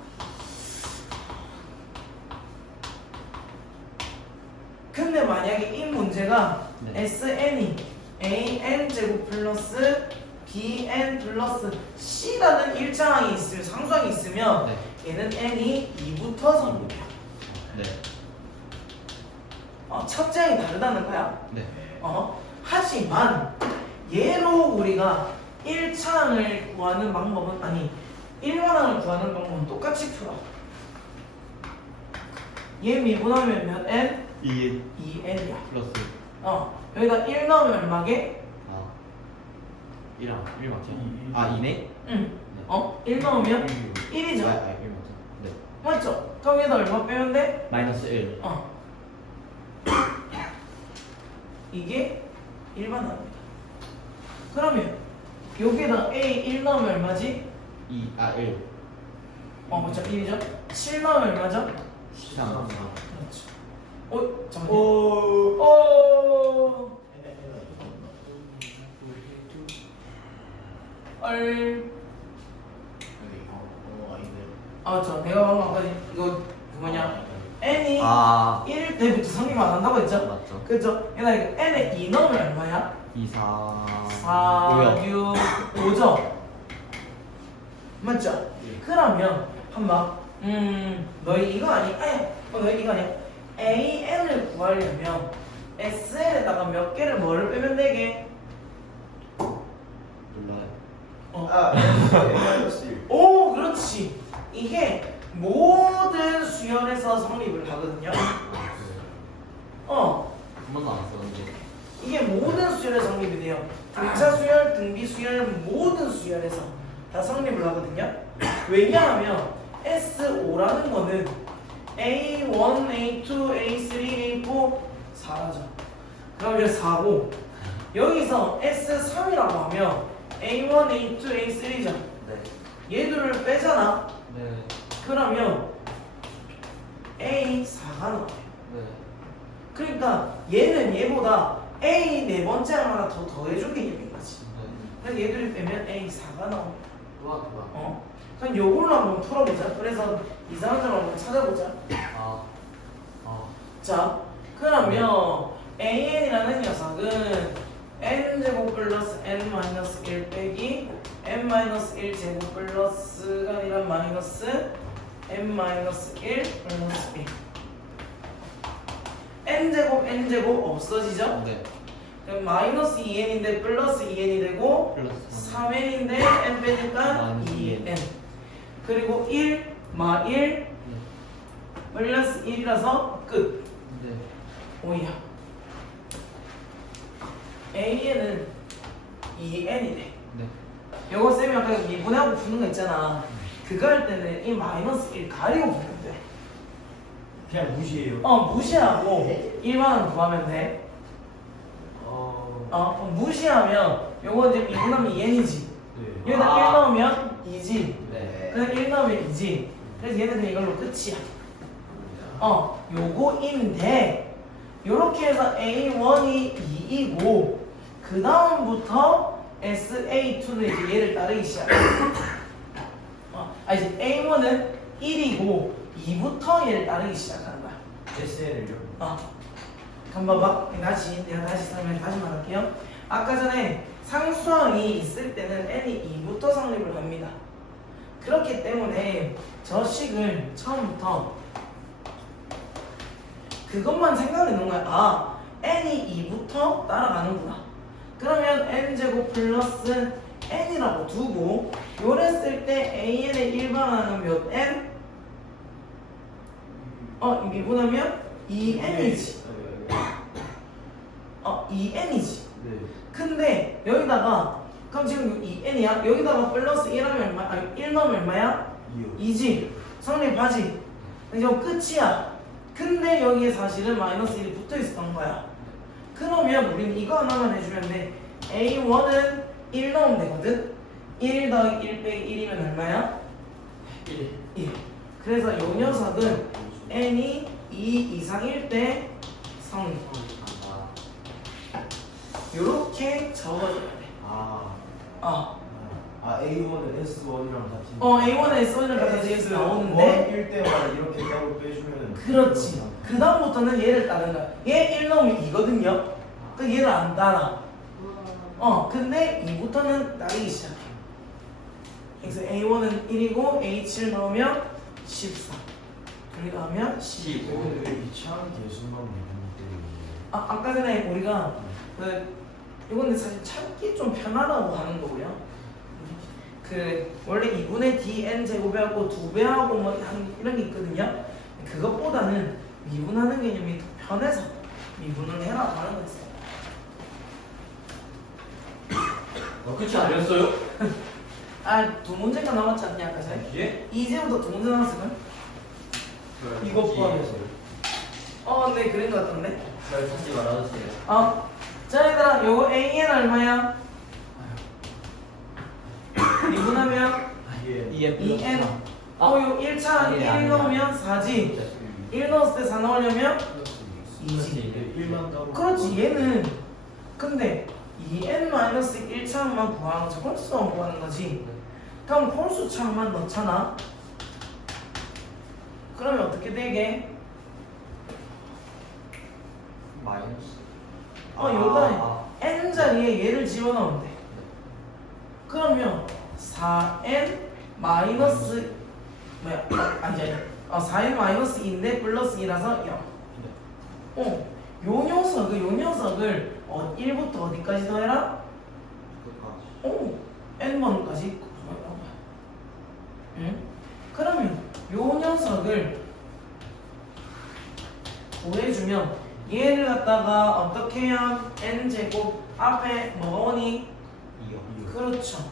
근데 만약에 이 문제가 네. SN이 AN 제곱 플러스 BN 플러스 C라는 일자항이 있으면 상수항이 있으면 네. 얘는 N이 2부터 성립이야. 네. 첫째 항이 다르다는 거야. 네. 하지만 얘로 우리가 1차항을 구하는 방법은 아니 1반항을 구하는 방법은 똑같이 풀어. 얘 미분하면 몇 N? 2 2N이야. 플러스 여기다 1 넣으면 얼마게? 1이랑 1 맞죠? 이. 2네? 응. 1 넣으면 1이죠. 1 맞죠? 네. 맞죠? 그럼 얘도 얼마 빼면 돼? 마이너스 1. 이게 1반항입니다. 그러면 여기다 A 1 넣으면 얼마지? 1. 맞죠? 1이죠? 7 넣으면 얼마죠? 13. 그렇죠. 잠깐만요. 저 내가 방금 아까 이거 그거냐? n이 1일 때부터 성립 안 한다고 했죠? 맞죠. 그죠? 얘들아 이거 n에 2 넣으면 얼마야? 2, 4. 4, 6, 5죠? 맞죠? 그러면 한번 너희 이거 아니? 너희 이거 아니야? AN을 구하려면 SN에다가 몇 개를 뭐를 빼면 되게? 몰라요. 아 N-1 오, 그렇지. 이게 모든 수열에서 성립을 하거든요. 한 번도 안 썼는데. 이게 모든 수열에서 성립이 돼요. 등차 수열, 등비 수열, 모든 수열에서 다 성립을 하거든요. 왜냐하면 S5라는 거는 A1, A2, A3, A4, 4죠. 그러면 4고 여기서 S3이라고 하면 A1, A2, A3죠. 네. 얘들을 빼잖아. 네. 그러면 A4가 나와요. 네. 그러니까 얘는 얘보다 A 네 번째 하나 더 더해준 개념인 거지. 그래서 얘들을 빼면 A4가 나옵니다. 좋아. 그럼 요걸로 한번 풀어보자. 그래서 이상한 점 한번 찾아보자. 아. 자, 그러면 AN이라는 녀석은 n제곱 플러스 n-1 빼기 n-1 제곱 플러스가 아니라 마이너스 n-1 마이너스 1 n제곱 없어지죠? 네. 그럼 마이너스 2n인데 플러스 2n이 되고 플러스 3n인데 n 빼니까 마이너스 2n 그리고 1 마 1 플러스 1이라서 끝. 네. 오야 AN은 2n이래. 네. 요거 쌤이 아까 미분하고 푸는 거 있잖아. 그거 할 때는 이 마이너스 1 가리고 푸면 돼. 그냥 무시해요. 무시하고 1만원 구하면 돼. 무시하면 요거 이제 미분하면 2n이지. 네. 여기다 1 넣으면 2지. 네. 그냥 1 넣으면 2지. 그래서 얘는 그냥 이걸로 끝이야. 요거인데 요렇게 해서 A1이 2이고 그 다음부터 SA2는 이제 얘를 따르기 시작해. 이제 A1은 1이고 2부터 얘를 따르기 시작하는 거야. SN을요? 한번 봐. 내가 다시 말할게요. 아까 전에 상수항이 있을 때는 n이 2부터 성립을 합니다. 그렇기 때문에 저 식을 처음부터 그것만 생각해 놓은 거야. n이 2부터 따라가는구나. 그러면 n제곱 플러스 n이라고 두고 요랬을 때 an의 일반항은 몇 n? 미분하면 2n이지. 2n이지. 네. 근데 여기다가 그럼 지금 2n이야? 여기다가 플러스 1하면 얼마? 1 넣으면 얼마야? 2요. 2지. 성립하지. 이거 끝이야. 근데 여기에 사실은 마이너스 1이 붙어 있었던 거야. 그러면 우리는 이거 하나만 해주면 돼. A1은 1 넣으면 되거든? 1 더하기 1 빼기 1이면 얼마야? 1. 그래서 요 녀석은 n이 2 이상일 때 성립. 요렇게 적어줘야 돼. A1은 S1이랑 같이. A1에 S1이랑 같이 S 나오는데 1 때마다 이렇게 따로 빼주면은. 그렇지. 그 다음부터는 얘를 따는 거야. 얘 1 넣으면 2거든요. 그 얘를 안 따라. 근데 2부터는 따르기 시작해. 그래서 A1은 1이고 A7 넣으면 14. 그리고 하면 15. 이참 개수만 묻는데. 아까 전에 우리가 이건 사실 찾기 좀 편하다고 하는 거고요. 원래 2분의 dn 제곱하고 2배하고 뭐 이런 게 있거든요. 그것보다는 미분하는 개념이 더 편해서 미분을 해라고 하는 거였어요. 끝이 아니었어요? 두 문제가 남았지 않냐 아까 전에? 예? 이제부터 두 문제 남았을걸? 이거 포함해서요. 네 그런 거 같던데. 잘 찾지 말아주세요. 자 얘들아 요거 AN 얼마야? 미분하면 예. 2N. 요 1차 1 넣으면 4지. 1 넣었을 때 4 넣으려면 2지. 1만 따로. 그렇지 얘는 근데 2n-1차만 구하는 거지 홀수만 구하는 거지. 그럼 홀수 차만 넣잖아. 그러면 어떻게 되게? 마이너스. 여기다 n 자리에 얘를 집어넣으면 돼. 그러면 4n 마이너스 4n 마이너스 2인데 플러스 2라서 0. 요 녀석을 1부터 어디까지 더해라? n번까지 더해라. 응? 그러면 요 녀석을 구해주면 얘를 갖다가 어떻게 해야 n제곱 앞에 뭐가 오니? 2요. 그렇죠.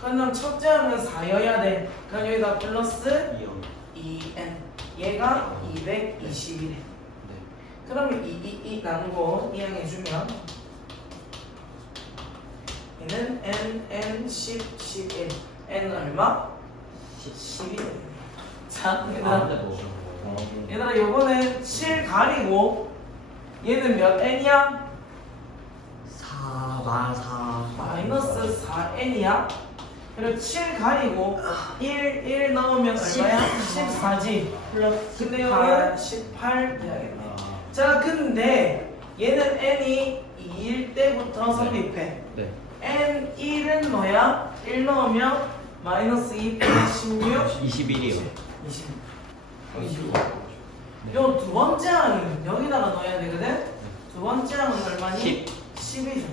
그럼 첫째 항은 4여야 돼. 그럼 여기다 플러스 2요. 2n. 얘가 221에. 네. 그러면 2 나누고 2항 해주면 얘는 n 10, 11. n은 얼마? 11. 자, 얘들아 요거는 7 가리고 얘는 몇 n이야? 4 마이너스 4n이야. 그리고 7 가리고 1 넣으면 얼마야? 14지. 근데 여기는 18 돼야겠네. 자, 근데 얘는 n이 2일 때부터 성립해. 네. n 1은 뭐야? 1 넣으면 마이너스 2 16 21이요. 20. 요 두 번째 항은 여기다가 넣어야 되거든? 두 번째 항은 얼마니? 10이죠.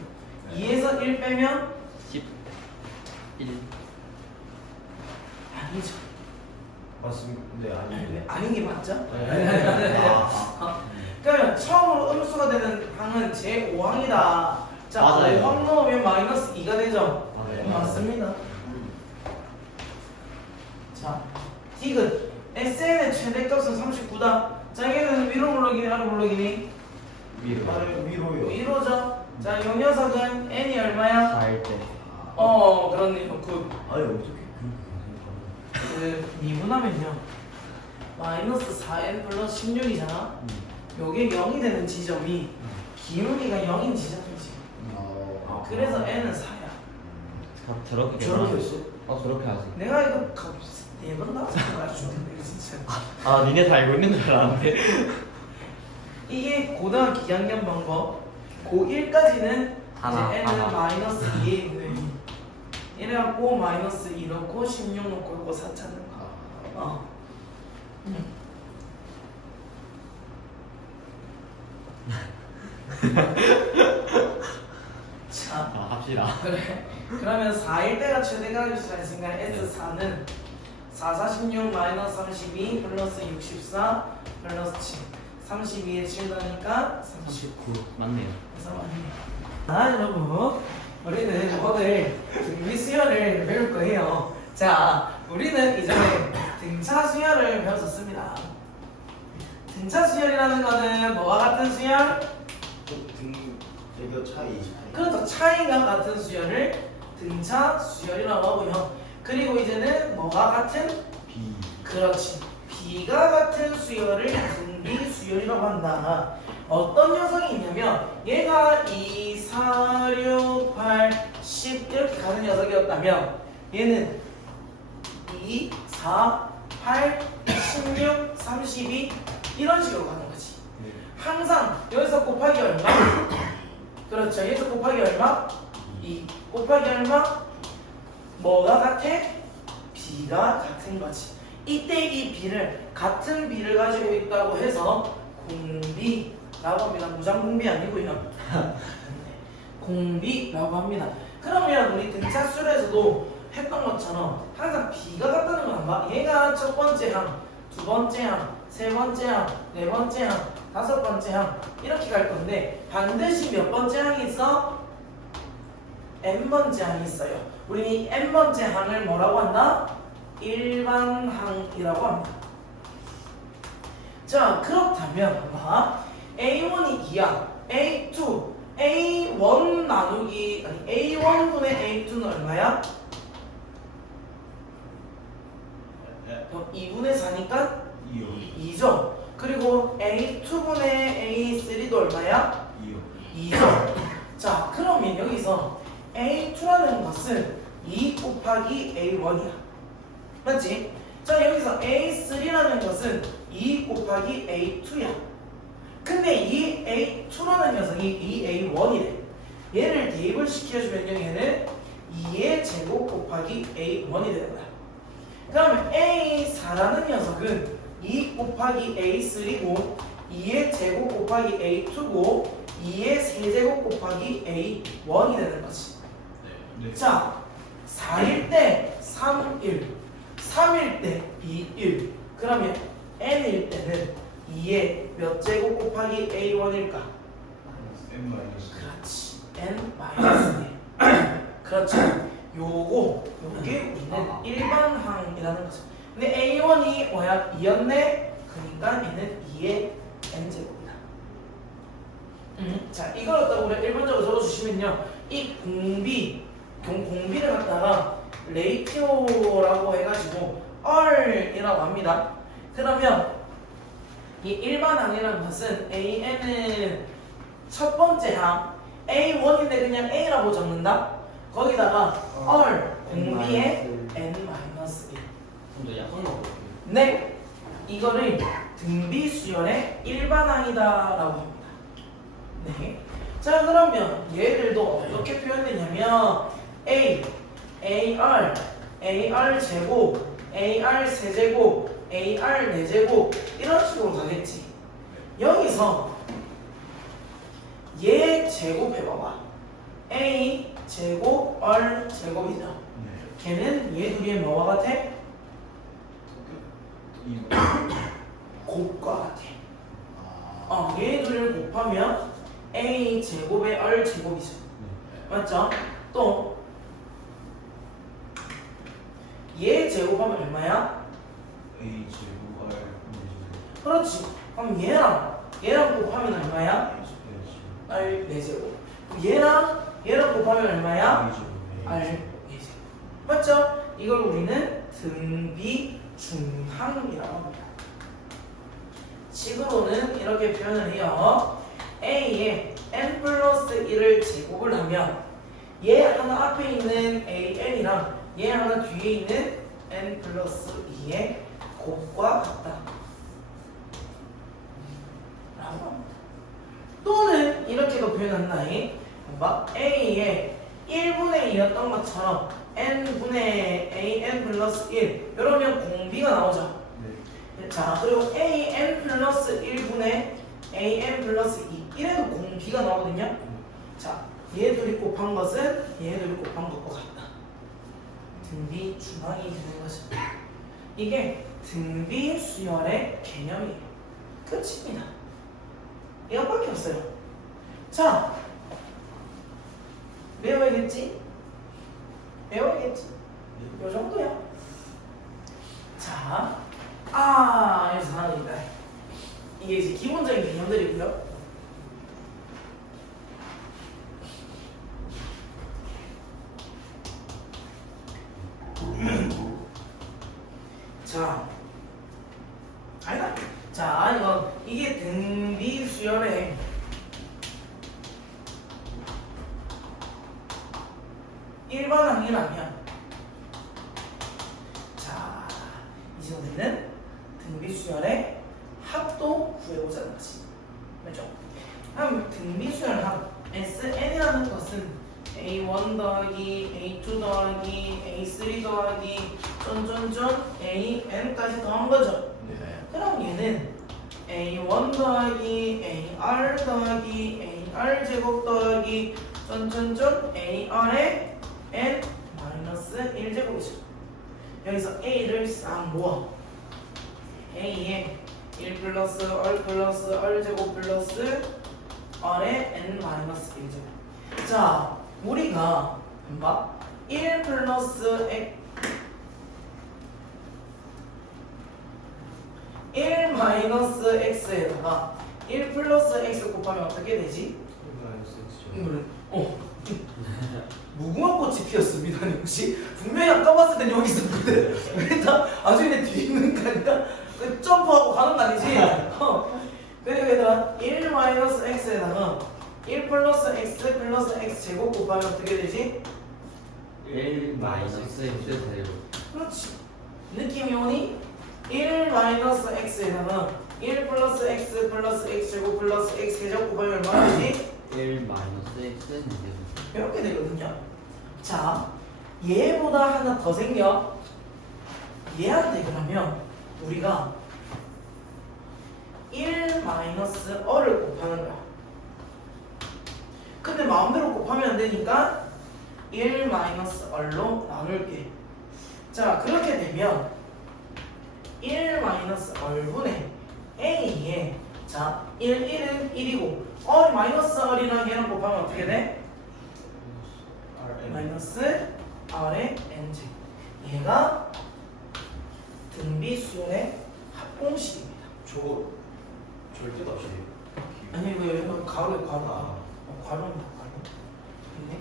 2에서 1 빼면 11. 아니죠. 맞습니다. 네, 아니에요. 아닌 게 맞죠? 아, 그러면 처음으로 음수가 되는 항은 제5항이다. 자, 맞아요. 5항 넣으면 마이너스 2가 되죠? 네. 맞습니다. 자, 디귿. SN의 최대값은 39다. 자, 얘는 위로 물러기니 아래로 물러기니? 위로. 위로요. 위로죠. 자, 이 녀석은 n이 얼마야? 4일 때. 그렇네요. 아니 어떻게 그렇게 미분하면요. 마이너스 4n 플러스 16이잖아. 요게 0이 되는 지점이 기울기가 0인 지점이지. 그래서 n은 4야. 저렇게. 저렇게 했어? 저렇게 하지. 내가 이거 네번 나와서 가르쳐줬는데 진짜. 니네 다 알고 있는 줄 알았는데. 이게 고등학교 2학년 방법. 고1까지는 하나, n은 하나. 마이너스 2에 있는 이래갖고 마이너스 2 넣고 16 넣고 이거 4 찾는 거. 자, 합시다. 그래. 그러면 4일 때가 최대값이 있으니까 S4는 4, 46 마이너스 32 플러스 64 플러스 7. 32에 7 더하니까 39. 맞네요. 그래서 여러분, 우리는 오늘 등비 수열을 배울 거예요. 자, 우리는 이전에 등차 수열을 배웠었습니다. 등차 수열이라는 거는 뭐와 같은 수열? 이거 차이. 그렇죠. 차이가 같은 수열을 등차 수열이라고 하고요. 그리고 이제는 뭐가 같은? B. 그렇지. B가 같은 수열을 등비 수열이라고 한다. 어떤 녀석이 있냐면 얘가 2, 4, 6, 8, 10 이렇게 가는 녀석이었다면 얘는 2, 4, 8, 16, 32 이런 식으로 가는 거지. 항상 여기서 곱하기 얼마? 그렇죠. 여기서 곱하기 얼마? 2 곱하기 얼마? 뭐가 같아? B가 같은 거지. 이때 이 B를 같은 B를 가지고 있다고 해서 공비라고 합니다. 무장공비 아니고요. 공비라고 합니다. 그러면 우리 등차수에서도 했던 것처럼 항상 B가 같다는 건 안 봐. 얘가 첫 번째 항, 두 번째 항, 세 번째 항, 네 번째 항, 다섯 번째 항 이렇게 갈 건데 반드시 몇 번째 항이 있어? n번째 항이 있어요. 우리는 이 n번째 항을 뭐라고 한다? 일반항이라고 합니다. 자, 그렇다면 봐. A1이 2야. A2, A1 나누기 아니 A1분의 A2는 얼마야? 2분의 4니까 2요. 2죠. 그리고 A2분의 A3도 얼마야? 2요. 2죠. 자, 그러면 여기서 A2라는 것은 2 곱하기 A1이야. 맞지? 자, 여기서 A3라는 것은 2 곱하기 A2야. 근데 이 A2라는 녀석이 이 A1이래. 얘를 대입을 시켜주면 얘는 2의 제곱 곱하기 A1이 되는 거야. 그러면 A4라는 녀석은 2 곱하기 A3고 2의 제곱 곱하기 A2고 2의 세제곱 곱하기 A1이 되는 거지. 네. 자, 4일 때 3, 1, 3일 때 2, 1. 그러면 n일 때는 2의 몇 제곱 곱하기 A1일까? n 마이너스. 그렇지. n-1. 그렇지. 요게 우리는 일반항이라는 거죠. 근데 A1이 뭐야? 2였네? 그러니까 얘는 2의 n제곱이다. 자, 이걸 갖다가 우리가 일반적으로 적어주시면요. 이 공비를 갖다가 레이티오라고 해가지고 R이라고 합니다. 그러면 이 일반항이라는 것은 AN은 첫 번째 항 A1인데 그냥 A라고 적는다. 거기다가 R 공비의 N-1. 좀 더 약한 거 같아요. 네, 이거를 등비 수열의 일반항이다라고 합니다. 네. 자, 그러면 얘들도 어떻게 표현되냐면 A, AR, AR 제곱, AR 세제곱, AR 네제곱 이런 식으로 가겠지. 여기서 얘 제곱해봐봐. A 제곱, R 제곱이죠. 네. 걔는 얘 둘이 뭐와 같아? 곱과 같아. 얘 둘을 곱하면 A 제곱에 R 제곱이죠. 맞죠? 또 얘 제곱하면 얼마야? A 제곱 R 네 그렇지. 그럼 얘랑 곱하면 얼마야? 제곱. R 4제곱. 얘랑 곱하면 얼마야? A 제곱. R 4제곱. 맞죠? 이걸 우리는 등비 중항이라고 합니다. 식으로는 이렇게 표현을 해요. A에 n 플러스 1을 제곱을 하면 얘 하나 앞에 있는 AN이랑 얘 하나 뒤에 있는 n 플러스 2의 곱과 같다 라고 합니다. 또는 이렇게도 표현한다니. 봐봐. A에 1분의 2였던 것처럼 n분의 an 플러스 1 이러면 공비가 나오죠. 네. 자, 그리고 an 플러스 1분의 an 플러스 2 이래도 공비가 나오거든요. 자, 얘 둘이 곱한 것은 얘 둘이 곱한 것과 같다. 등비 중항이 되는 거죠. 이게 등비 수열의 개념이에요. 끝입니다. 이것밖에 없어요. 자, 외워야겠지? 외워야겠지? 요 정도야. 자, 여기서 하나입니다. 이게 이제 기본적인 개념들이고요. 자, 아니다. 자, 이게 등비 수열의 일반항이라면, 자, 이제 우리는 등비 수열의 합도 구해보자는 거지. 맞죠? 그럼 등비 수열 합 SN이라는 것은 A1 더하기 A2 더하기 A3 더하기 AN까지 더한 거죠. 네. 그럼 얘는 A1 더하기 AR 더하기 AR 제곱 더하기 AR의 n-1제곱이죠. 여기서 A를 싹 모아. A에 1 플러스 R 플러스 R 제곱 플러스 R의 n-1제곱. 자, 우리가 봐. 1 플러스 X 1 마이너스 X에다가 1 플러스 X 곱하면 어떻게 되지? 그래. 무궁화꽃이 피었습니다. 혹시 분명히 아까 봤을 땐 여기 있었는데 일단 아주 내 뒤에 있는 거 아니야? 그 점프하고 가는 거 아니지? 그리고 얘들아 1 마이너스 X에다가 1 플러스 X 플러스 X 제곱 곱하면 어떻게 되지? 1 마이너스 X 제곱. 그렇지. 느낌이 오니? 1 마이너스 X에다가 1 플러스 X 플러스 X 제곱 플러스 X 세제곱 곱하면 얼마나 되지? 1 마이너스 X는 제곱. 이렇게 되거든요. 자, 얘보다 하나 더 생겨. 얘한테 그러면 우리가 1 마이너스 어를 곱하는 거야. 근데 마음대로 곱하면 안 되니까 1 마이너스 얼로 나눌게. 자, 그렇게 되면 1 마이너스 얼분의 a에 자 1은 1이고 얼 마이너스 얼이랑 얘랑 곱하면 어떻게 돼? 마이너스 r의 n제. 얘가 등비 수열의 합공식입니다. 저거 절대 없이. 아니 이거 가로에 가로. 가로입니다. 가로. 네.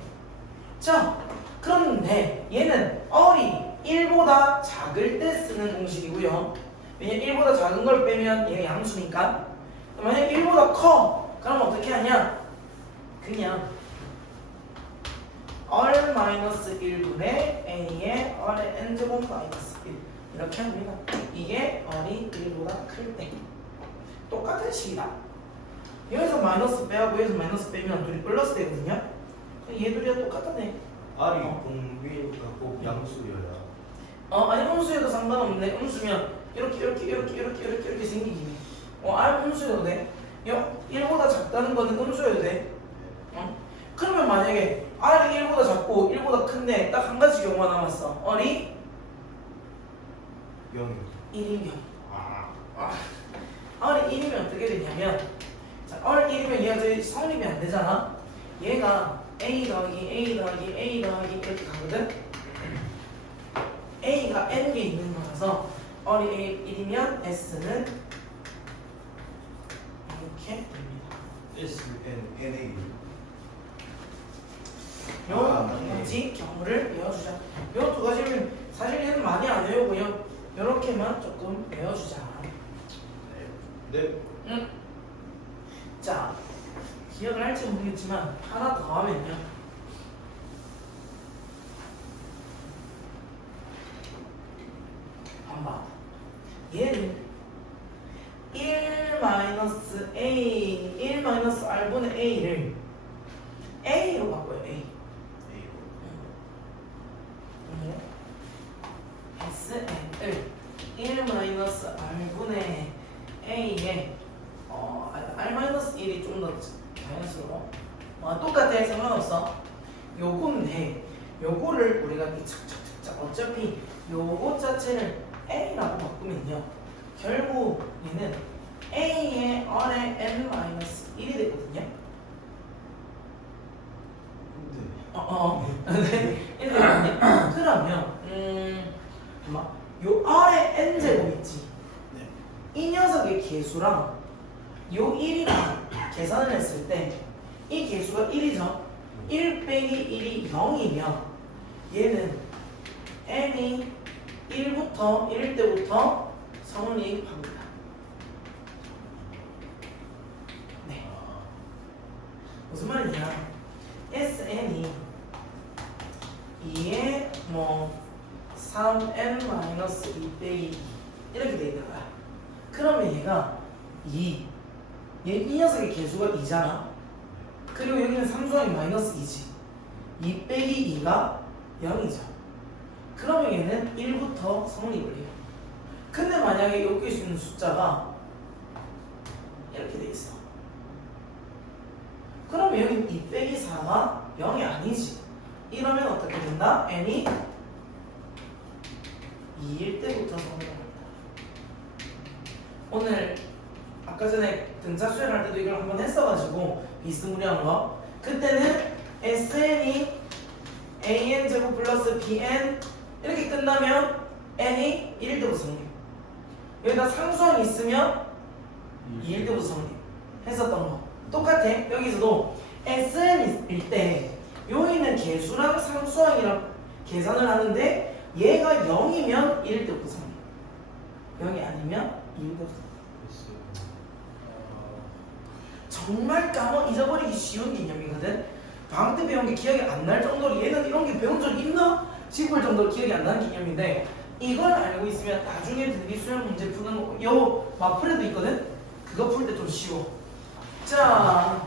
자, 그런데 얘는 얼이 1보다 작을 때 쓰는 공식이고요. 왜냐면 1보다 작은 걸 빼면 얘가 양수니까. 만약 1보다 커, 그럼 어떻게 하냐? 그냥 얼 마이너스 1분의 a의 얼의 n제곱 마이너스 1 이렇게 합니다. 이게 얼이 1보다 클 때. 똑같은 식이다. 여기서 마이너스 빼고 여기서 마이너스 빼면 둘이 플러스 되거든요. 얘들이랑 똑같다네. R이 공비니까 꼭 양수여야. 아니 음수여도 상관없는데 음수면 이렇게 생기기. R 음수여도 돼. 1보다 작다는 거는 음수여도 돼. 그러면 만약에 R이 1보다 작고 1보다 큰데 딱 한 가지 경우가 남았어. 얼이 0. 1이면 R이 1이면 어떻게 되냐면 자, 얼 1이면 얘가 저희 성립이 안 되잖아. 얘가 A 더하기 A 더하기 A 더하기 이렇게 가거든. A가 N개 있는 거라서 얼이 1이면 S는 이렇게 됩니다. SNNA. 요 두 가지 경우를 외워주자. 요 두 가지는 사실 얘는 많이 안 외우고요. 요렇게만 조금 외워주자. 네. 자, 기억을 할지 모르겠지만 하나 더 하면요. 봐봐. 얘는 1 마이너스 A, 1 마이너스 R분의 A를 A로 바꿔요. A. SN을 1 마이너스 R분의 A에 R-1이 좀 더 자연스러워. 똑같아. 상관없어. 요건데 요거를 우리가 착착착착 어차피 요거 자체를 A라고 바꾸면요. 결국 얘는 A의 R의 N-1이 되거든요. 네. 그러면 요 R의 N제곱 있지. 이 녀석의 개수랑 요 1이랑 계산을 했을 때 이 개수가 1이죠. 1 빼기 1이 0이면 얘는 n이 1부터 1일 때부터 성립합니다. 네. 무슨 말이냐? SN이 2에 3n-2 빼기 2 이렇게 돼 있는 거야. 그러면 얘가 2. 이 녀석의 개수가 2잖아. 그리고 여기는 상수항이 마이너스 2지. 2 빼기 2가 0이죠. 그러면 얘는 1부터 성립을 해요. 근데 만약에 여기 있는 숫자가 이렇게 돼 있어. 그러면 여기 2 빼기 4가 0이 아니지. 이러면 어떻게 된다? n이 2일 때부터 성립을 한다. 오늘 아까 전에 등차 수열할 때도 이걸 한번 했어가지고 비스무리한 거. 그때는 SN이 AN 제곱 플러스 BN 이렇게 끝나면 N이 1일 때부터 성립. 여기다 상수항이 있으면 2일 때부터 성립 했었던 거 똑같아. 여기서도 SN일 때 여기 있는 개수랑 상수항이랑 계산을 하는데 얘가 0이면 1일 때부터 성립, 0이 아니면 2일 때부터 성립. 정말 잊어버리기 쉬운 개념이거든. 방학 때 배운 게 기억이 안 날 정도로 얘는 이런 게 배운 적 있나 싶을 정도로 기억이 안 나는 개념인데 이걸 알고 있으면 나중에 등비 수열 문제 푸는 거 요 마플에도 있거든. 그거 풀 때 좀 쉬워. 자,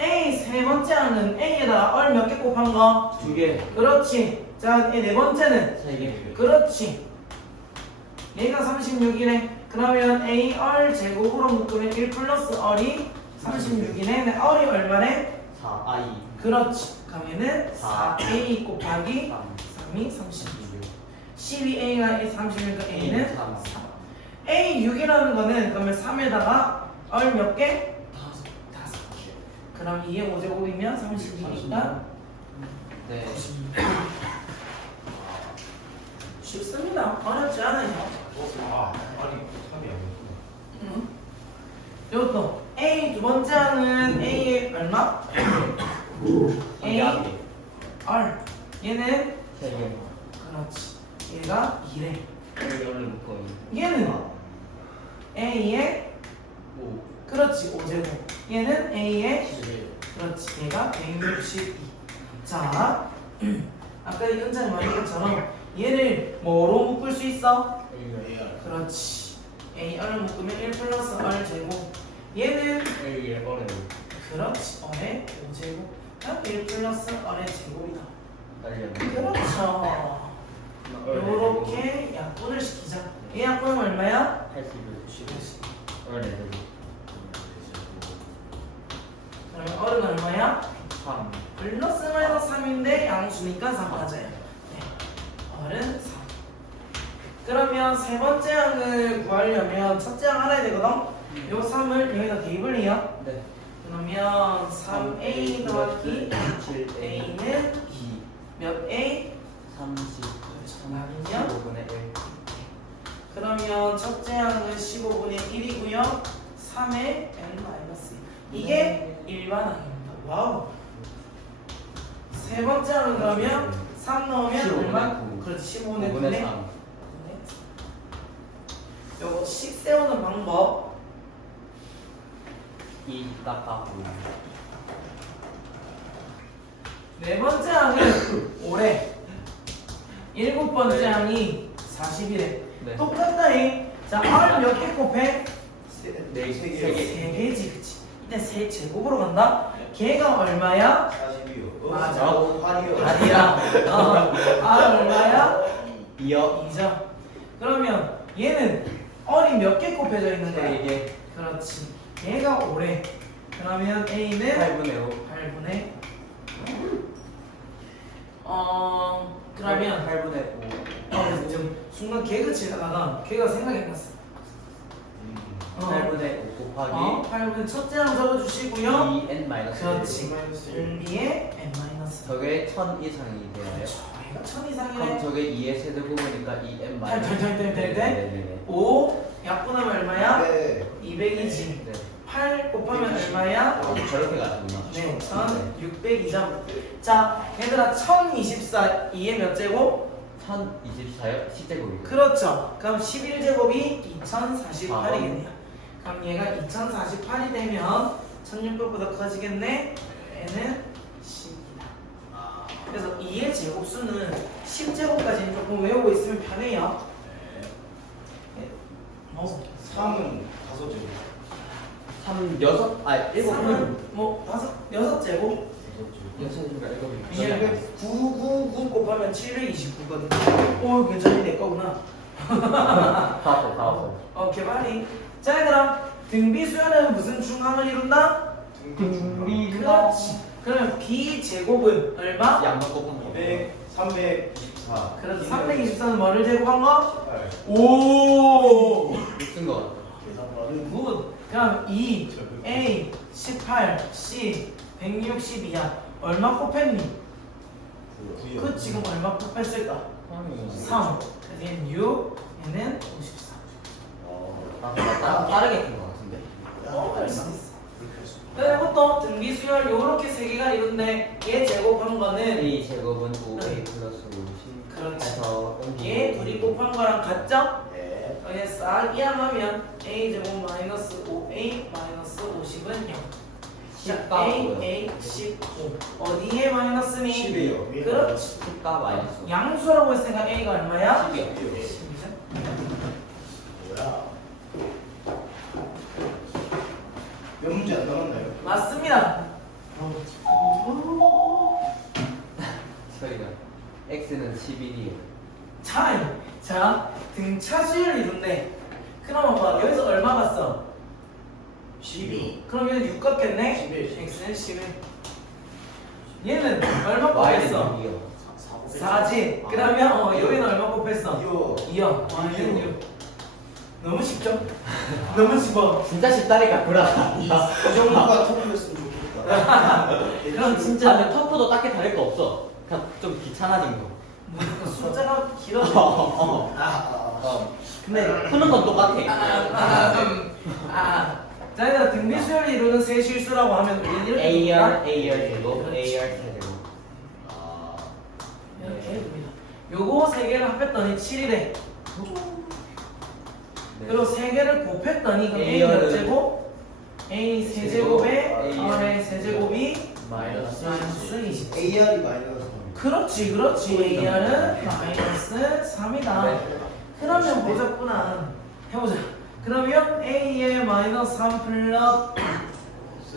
A 세 번째 항은 A에다 얼 몇 개 곱한 거? 2개. 그렇지. 자, 네 번째는 3개. 그렇지. 얘가 36이래. 그러면 AR 제곱으로 묶으면 1 플러스 R이 36이네. R이 얼마네? 4, I, 그렇지. 그러면은 4, 4A 곱하기 3, 3이 36. 12A가 36이니까 A는 3, 3. A 6이라는 거는 그러면 3에다가 R 몇 개? 5개. 그럼 2의 5제곱이면 32니까 네. 쉽습니다. 어렵지 않아요. 아니 3이 아니구나. 이것도 A 두 번째 항은 A의 얼마? A R 얘는 3개. 그렇지. 얘가 2래. 여기를 묶어. 얘는 A의 5, 그렇지 5제곱. 얘는 A의 11. 그렇지. 얘가 162. 자, 아까 현장이 말한 것처럼 얘를 뭐로 묶을 수 있어? 그렇지. AR을 묶으면 1 플러스 R 제곱. 얘는 A의 어려워. 그렇지. R의 5제곱. 1 플러스 R의 제곱이다. 딸려. 그렇죠. 요렇게 약분을 시키자. 이 약분은 얼마야? 81, 15. 그러면 R은 얼마야? 3. 플러스 마이너스 3인데 양수니까 3 맞아요. 네. R은 3. 그러면 세 번째 항을 구하려면 첫째 항 알아야 되거든? 요 3을 여기다 대입을 해요. 네. 그러면 3A 더하기 7A. A는 2. 몇 A? 30. 아니면 15분의 1. 그러면 첫째 항은 15분의 1이고요. 3의 n-2. 이게 일반 항입니다. 와우. 세 번째 항은 그러면 3 넣으면 15분의 얼마? 9. 그렇지 15분의 5분의 9네. 3. 요거 식 세우는 방법. 2 닦아고. 네 번째 항은 5래. 일곱 번째 항이 40이래. 네. 똑같다잉. 자, R 몇 개 곱해? 네, 세 개. 3개지, 그치? 이때 세 제곱으로 간다? 걔가 얼마야? 40이요. 맞아. 8이요. 아니야. R 얼마야? 2요. 2죠. 그러면 얘는 R이 몇 개 곱해져 있는 거야? 3개. 그렇지. 얘가 5래. 그러면 A는 8분의 5. 8분의 그러면 8분의 5. 지금 순간 개그 치다가 걔가 생각이 안 났어. 8분의 5 곱하기 8분의 첫째 항 적어주시고요. 2n 마이너스 그렇지. 1. 공비에 n 마이너스. 저게 1000 이상이 돼요. 얘가 1000 그럼 이상이네. 저게 2의 세제곱이니까 2n 마이너스. 될. 네. 5 약분하면 얼마야? 네. 200이지. 네. 8 곱하면 얼마야? 저렇게 가지구나. 네, 1600이죠. 자, 얘들아 1024 2의 몇 제곱? 1024요? 10제곱이고. 그렇죠. 그럼 11제곱이 2048이겠네요. 그럼 얘가 2048이 되면 1600보다 커지겠네. 얘는 10이다. 그래서 2의 제곱수는 10제곱까지는 조금 외우고 있으면 편해요. 네. 3은 5제곱. 3, 6, 아, 7, 3은 뭐 6제곱? 6인가 7인가. 이게 999 곱하면 729거든. 오, 괜찮이 내 거구나. 다 왔어. 개발이. 자, 얘들아. 등비 수열은 무슨 중항을 이룬다? 등비 그렇지. 그러면 B 제곱은 얼마? 양만 곱한 거. 100, 324. 그래서 324는 뭐를 제곱한 거? 18. 오! 무슨 거? 계산 빠른. 굿. 그럼 2, A, 18, C, 162야. 얼마 곱했니? 그 지금 얼마 곱했을까? 3. 그래서 얘는 6, 얘는 54. 빠르게 푼거 같은데. 할 수도 있어. 그리고 등비 수열 요렇게 세 개가 이런데 얘 제곱한 거는 A 제곱은 5A 플러스 50. 그렇지. 해서 얘 둘이 곱한 거랑 같죠? 네. 여기 싹 이항하면 A 제곱 마이너스 5A 마이너스 50은 0. 자, 10가 A 15. 어디에 마이너스니? 10이요. 그렇지. 10가 마이너스. 양수라고 했으니까 A가 얼마야? 10이요. 10이죠? 뭐야? 몇 문제 안 남았나요? 맞습니다. 저희가 X는 11이에요. 자, 등차 수열이 있는데 그러면 봐 여기서 얼마 갔어? 12. 그럼 얘는 6 같겠네? 11. x는 11 얘는 얼마 Y는 곱했어? 6이요 4지 그러면 여기는 얼마 곱했어? 6. 2요 y는 6 너무 쉽죠? 너무 쉽어 진짜 쉽다니까 구라. 이 정도가 토플했으면 좋겠다. 그럼 진짜 진짜 근데 터프도 딱히 다를 거 없어. 그냥 좀 귀찮아진 거. 숫자가 길어져 근데 푸는 건 똑같아. 자, 일단 등비수열을 이루는 세 실수라고 하면 우리는 이렇게 AR, 부를까? AR 제곱, AR 세제곱. 이렇게 해줍니다. 요거 세 개를 합했더니 7이래. 그리고 세 개를 곱했더니 그럼 A 몇 A열은 제곱? A 세제곱에 A열. R의 세제곱이 마이너스 마이너스 20. AR이 마이너스 3. 그렇지, 그렇지. AR은 마이너스 3이다. 네. 그러면 보자꾸나. 해보자. 그러면 A의 마이너스 3 플러스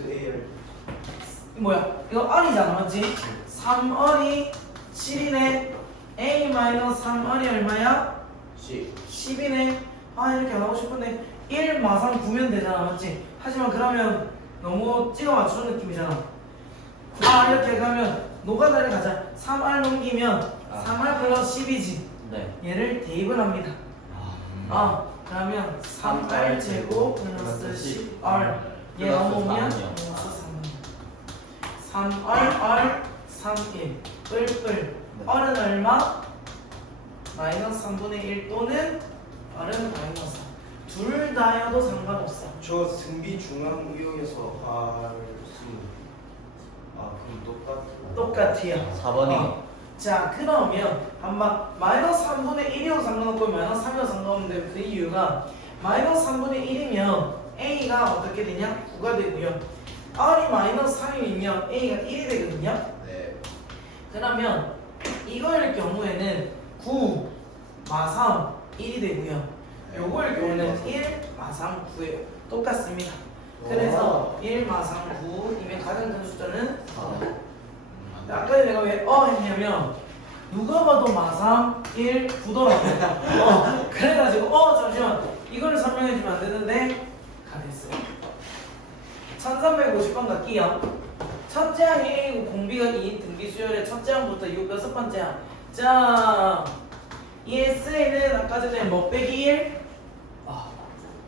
AR. 뭐야? 이거 R이잖아, 맞지? 3R이 7이네. A 마이너스 3R이 얼마야? 10이네. 아, 이렇게 안 하고 싶은데 1 마상 9면 되잖아, 맞지? 하지만 그러면 너무 찍어 맞추는 느낌이잖아. 이렇게 가면 노가다를 가자. 3R 넘기면 3R 플러스 10이지. 네. 얘를 대입을 합니다. 그러면 3R 제곱 플러스 10R 얘 플러스 넘으면 3이요. 플러스 3R R 31 뿔뿔 R은 얼마? 마이너스 3분의 1 또는 R은 마이너스 3 둘 다여도 상관없어. 저 등비 중앙 이용해서 R 쓰는. 그럼 똑같아요. 4번이. 자 그러면 한번 마이너스 3분의 1이어도 상관없고 마이너스 3이어도 상관없는데 그 이유가 마이너스 3분의 1이면 A가 어떻게 되냐? 9가 되고요. R이 마이너스 3이면 A가 1이 되거든요. 네. 그러면 이거일 경우에는 9 마3 1이 되고요. 요거일 경우는 1 마3 9예요. 똑같습니다. 그래서 1 마3 9이면 가장 큰 숫자는 4. 아까 내가 왜 했냐면 누가 봐도 마3 1 9더라고. 그래가지고 잠시만 이거를 설명해주면 안 되는데 가겠어요. 1350번 갈게요. 첫째 항이 A고 공비가 2인 등비 수열의 첫째 항부터 6번째 항. 자, 이 S에는 아까 전에 뭐 빼기 1?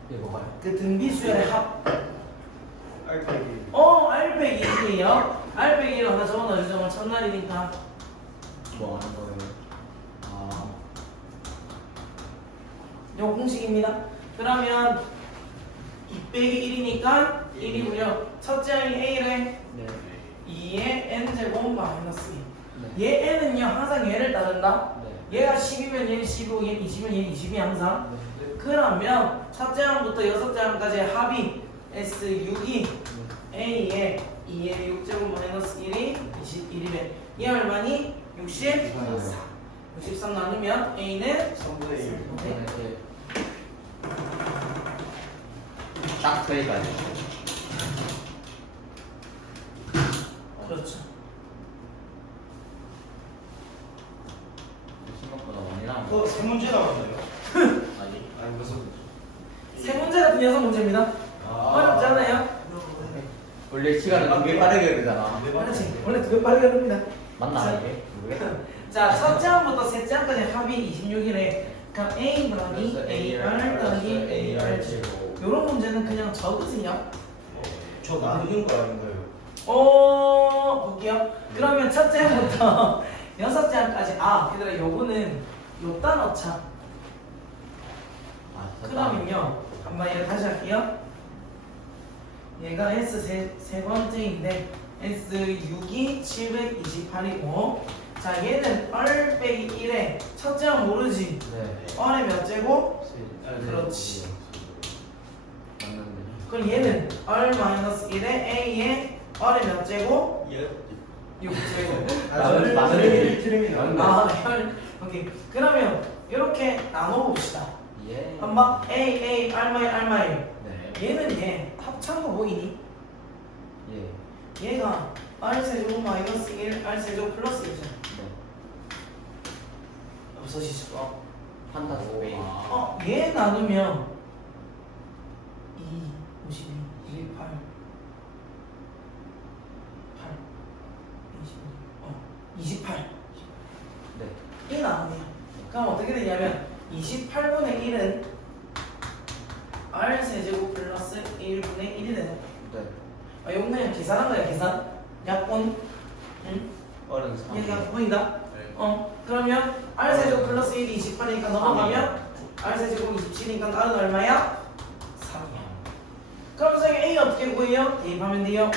이거 봐요. 그 등비 수열의 합. R 빼기. R 빼기 1이에요. R 빼기 1 하나 적어놔주자면 첫날이니까. 뭐 하는 거예요? 요 공식입니다. 그러면 2 빼기 1이니까 1이고요. 첫째 항이 A래. 네. 2의 n제곱 마이너스 2. 네. 얘 n은요 항상 얘를 따른다. 네. 얘가 10이면 얘는 15, 얘는 20이면 얘는 20이 항상. 그러면 첫째 항부터 여섯째 항까지 합이 S6이 A에 2의 6제곱 마이너스 1이 21이래. 얘 얼마니? 64. 63 나누면 A는 3분의 1. 네. 딱 저기까지. 그렇죠. 생각보다 많이 나온 또 세 문제 나왔나요? 아니 무슨? 세 문제 같은 6문제입니다. 어렵잖아요. 원래 시간을 되게 빠르게 흐르잖아. 그렇지. 원래 두 배 빠르게 합니다. 맞나 이게? 모르겠다. 자, 첫째 항부터 셋째 항까지 합이 26이래. 그럼 A 더하기 AR 더하기 AR 제곱. 요런 문제는 그냥 적으세요. 저 나누는 거 아닌가요? 볼게요. 그러면 첫째 항부터 여섯째 항까지. 얘들아, 요거는 요따 넣자. 그러면요. 한번 얘 다시 할게요. 얘가 S 세 번째인데 S6이 728이고 자 얘는 R 빼기 1에 첫째 항 모르지? 네. R의 몇 제곱? 네. 그렇지. 맞는데. 그럼 얘는 R 마이너스 1에 A에 R의 몇 제곱? 예. 6제곱. 마늘 트림이나. 오케이. 그러면 이렇게 나눠봅시다. 예. 한번 A R 마이 네. 얘는 얘 합창거 보이니? 예. 얘가 R 세제곱 마이너스 1 R 세제곱 플러스 1이잖아. 네. 없어지죠. 판타스 베이. 얘 나누면 52, 28, 28 네. 1 나오네요. 그럼 어떻게 되냐면 28분의 1은 R 세제곱 플러스 1분의 1이 되는 거예요. 네. 이거 그냥 계산한 거야. 계산 약분. 응? 어른 3. 얘가 약분이다. 네. 그러면 R 세제곱 플러스 1이 28이니까 넘어가면 R 세제곱 27이니까 R은 얼마야? 3이야. 그럼 선생님 A 어떻게 구해요? 대입하면 돼요.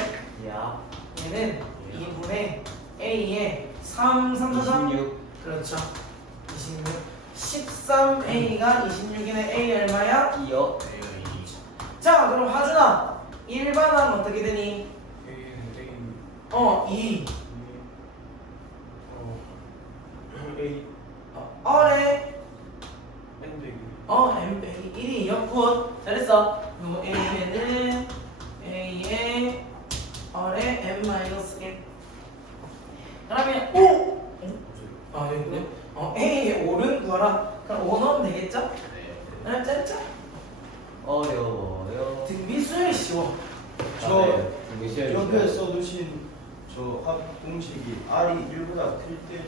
야. 얘는 2분의 A에 3, 3, 4, 3 26. 그렇죠. 26 13A가 26이네. A 얼마야? 2요. 자 그럼 하준아 일반항 어떻게 되니? 2 A R에 N M 빼기 1이 옆분 잘했어. 요 A는 A에 R에 M-1 그러면 O 여기군요. A의 5는 구하라. 그럼 5 넣으면 되겠죠? 네. 짜릿짜. 어려워요. 등비수열이 쉬워. 저 미셸. 옆에 써두신 저 합 공식이 R이 1보다 클 때도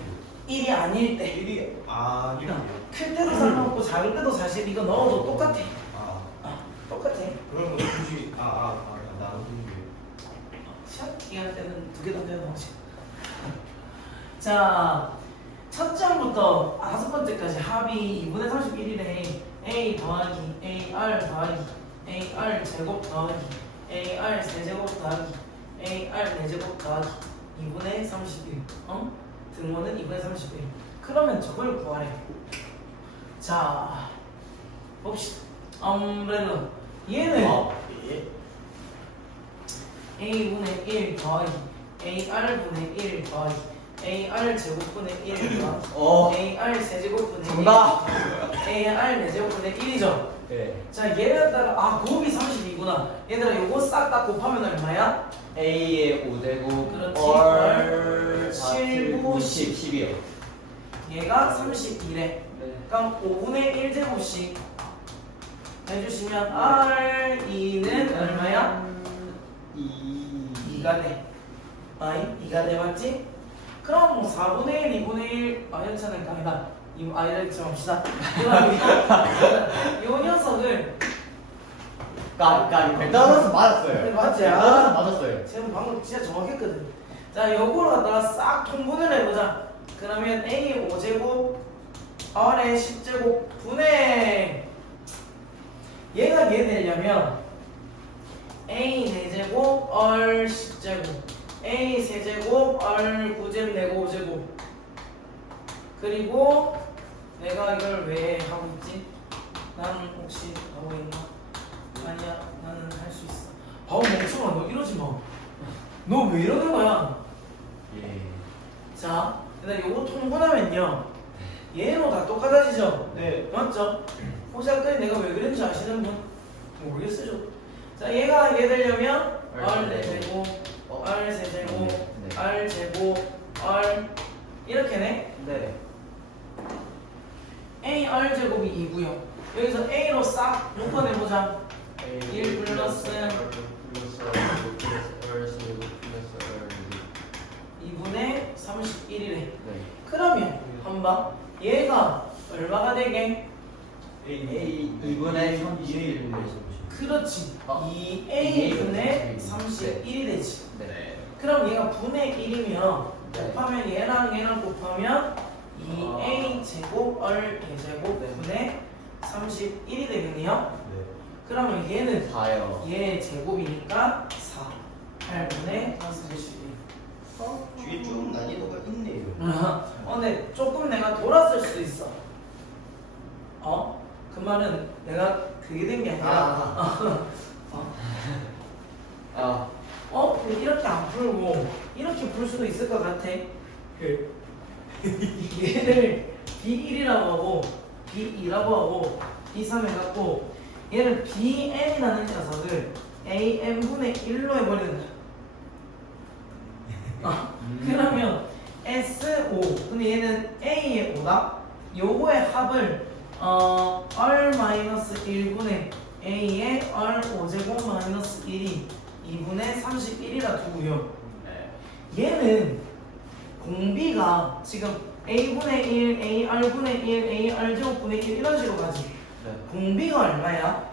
1이 아닐 때. 1이 아니에요. 클 때도 상관없고 작을 때도 사실 이거 넣어도 똑같아. 똑같아. 그러면 굳이 나누는 게 시험 기간 때는 두 개 다 되는 방식. 자, 첫 장부터 다섯 번째까지 합이 2분의 31이래. A 더하기 AR 더하기 AR 제곱 더하기 AR 세제곱 더하기 AR 4제곱 더하기 2분의 31. 등호는 2분의 31. 그러면 저걸 구하래. 자, 봅시다. 아무래도 얘는 A분의 1 더하기 AR분의 1 더하기 AR 제곱분의 1 더하기 AR 세제곱분의 1 정답. AR 4제곱분의 1이죠. 네. 자 얘네들아 곱이 32구나. 얘들아 요거 싹 다 곱하면 얼마야? A의 5제곱. 그렇지. 얼 7, 9, 10. 10이요. 얘가 31에. 네. 그럼 5분의 1제곱씩 해주시면 R2는 얼마야? 2가 돼. 2가 돼 맞지? 그럼 뭐 4분의 1, 2분의 1 괜찮으니까 아니다. 이렇게 합시다. 이 녀석을 벨다운스 맞았어요. 네, 맞지? 벨다운스 맞았어요. 지금 방금 진짜 정확했거든. 자, 요거를 갖다가 싹 통분을 해보자. 그러면 A 5제곱 R의 10제곱 분의 얘가 얘 되려면 A 4제곱 R 10제곱 A 세제곱 R 9제곱 내고 5제곱 그리고 내가 이걸 왜 하고 있지? 나는 혹시 하고 있나? 아니야, 나는 할 수 있어. 바보 멍청아, 너 이러지 마. 너 왜 이러는 거야? 예. 자, 일단 요거 통분하면요 얘로 다 똑같아지죠? 네. 맞죠? 혹시 아까 내가 왜 그랬는지 아시는 분? 모르겠어요. 자, 얘가 얘 되려면 R 4제곱 R 세제곱 네. R 제곱 R 이렇게네. 네. A R 제곱이 2고요. 여기서 A로 싹 묶어내보자. 1 플러스 2분의 31이래. 네. 그러면 한번 얘가 얼마가 되게? A 2분의 31. 그렇지. 어. 2A분의 31이 되지. 네. 그럼 얘가 분의 1이면 네. 곱하면 얘랑 곱하면 2A 제곱 R 제곱 네. 분의 31이 되겠네요. 네. 그러면 얘는 4요. 얘 제곱이니까 4 8분의 31. 뒤에 좀 난이도가 있네요. 근데 조금 내가 돌았을 수도 있어. 그 말은 내가 그게 된 게 아니라 근데 이렇게 안 풀고 이렇게 풀 수도 있을 것 같아. 얘를 B1이라고 하고 B2라고 하고 B3 해갖고 얘를 BN이라는 녀석을 AN분의 1로 해버리는 거야. 그러면 S5 근데 얘는 A의 5다. 요거의 합을 R-1분의 a의 r 5제곱 마이너스 1이 2분의 31이라 두고요. 얘는 공비가 지금 a분의 1, ar분의 1, ar제곱분의 1 이런 식으로 가지. 네. 공비가 얼마야?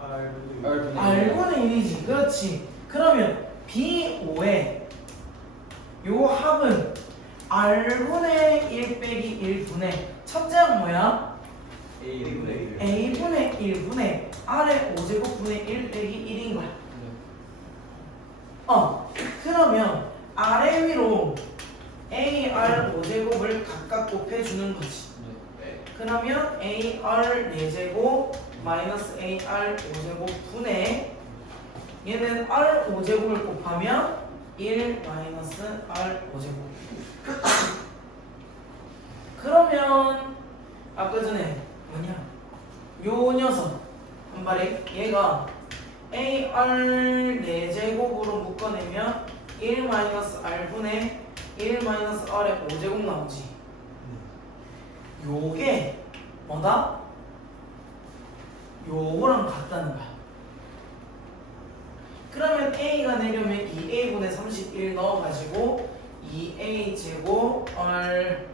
R분의 r분의 1이지. 그렇지. 그러면 b5의 요 합은 r분의 1 빼기 1분의 첫째 항 뭐야? A분의 1. a분의 1분의 r의 5제곱분의 1 빼기 1인 거야. 그러면 아래 위로 AR 5제곱을 각각 곱해주는 거지. 그러면 AR 4제곱 마이너스 AR 5제곱 분의 얘는 R 5제곱을 곱하면 1 마이너스 R 5제곱. 그러면 아까 전에 뭐냐? 요 녀석 한 발에 얘가 AR 4제곱으로 묶어내면 1 마이너스 R분의 1 마이너스 R의 5제곱 나오지. 요게 뭐다? 요거랑 같다는 거야. 그러면 A가 내려면 2A분의 31 넣어가지고 2A 제곱 R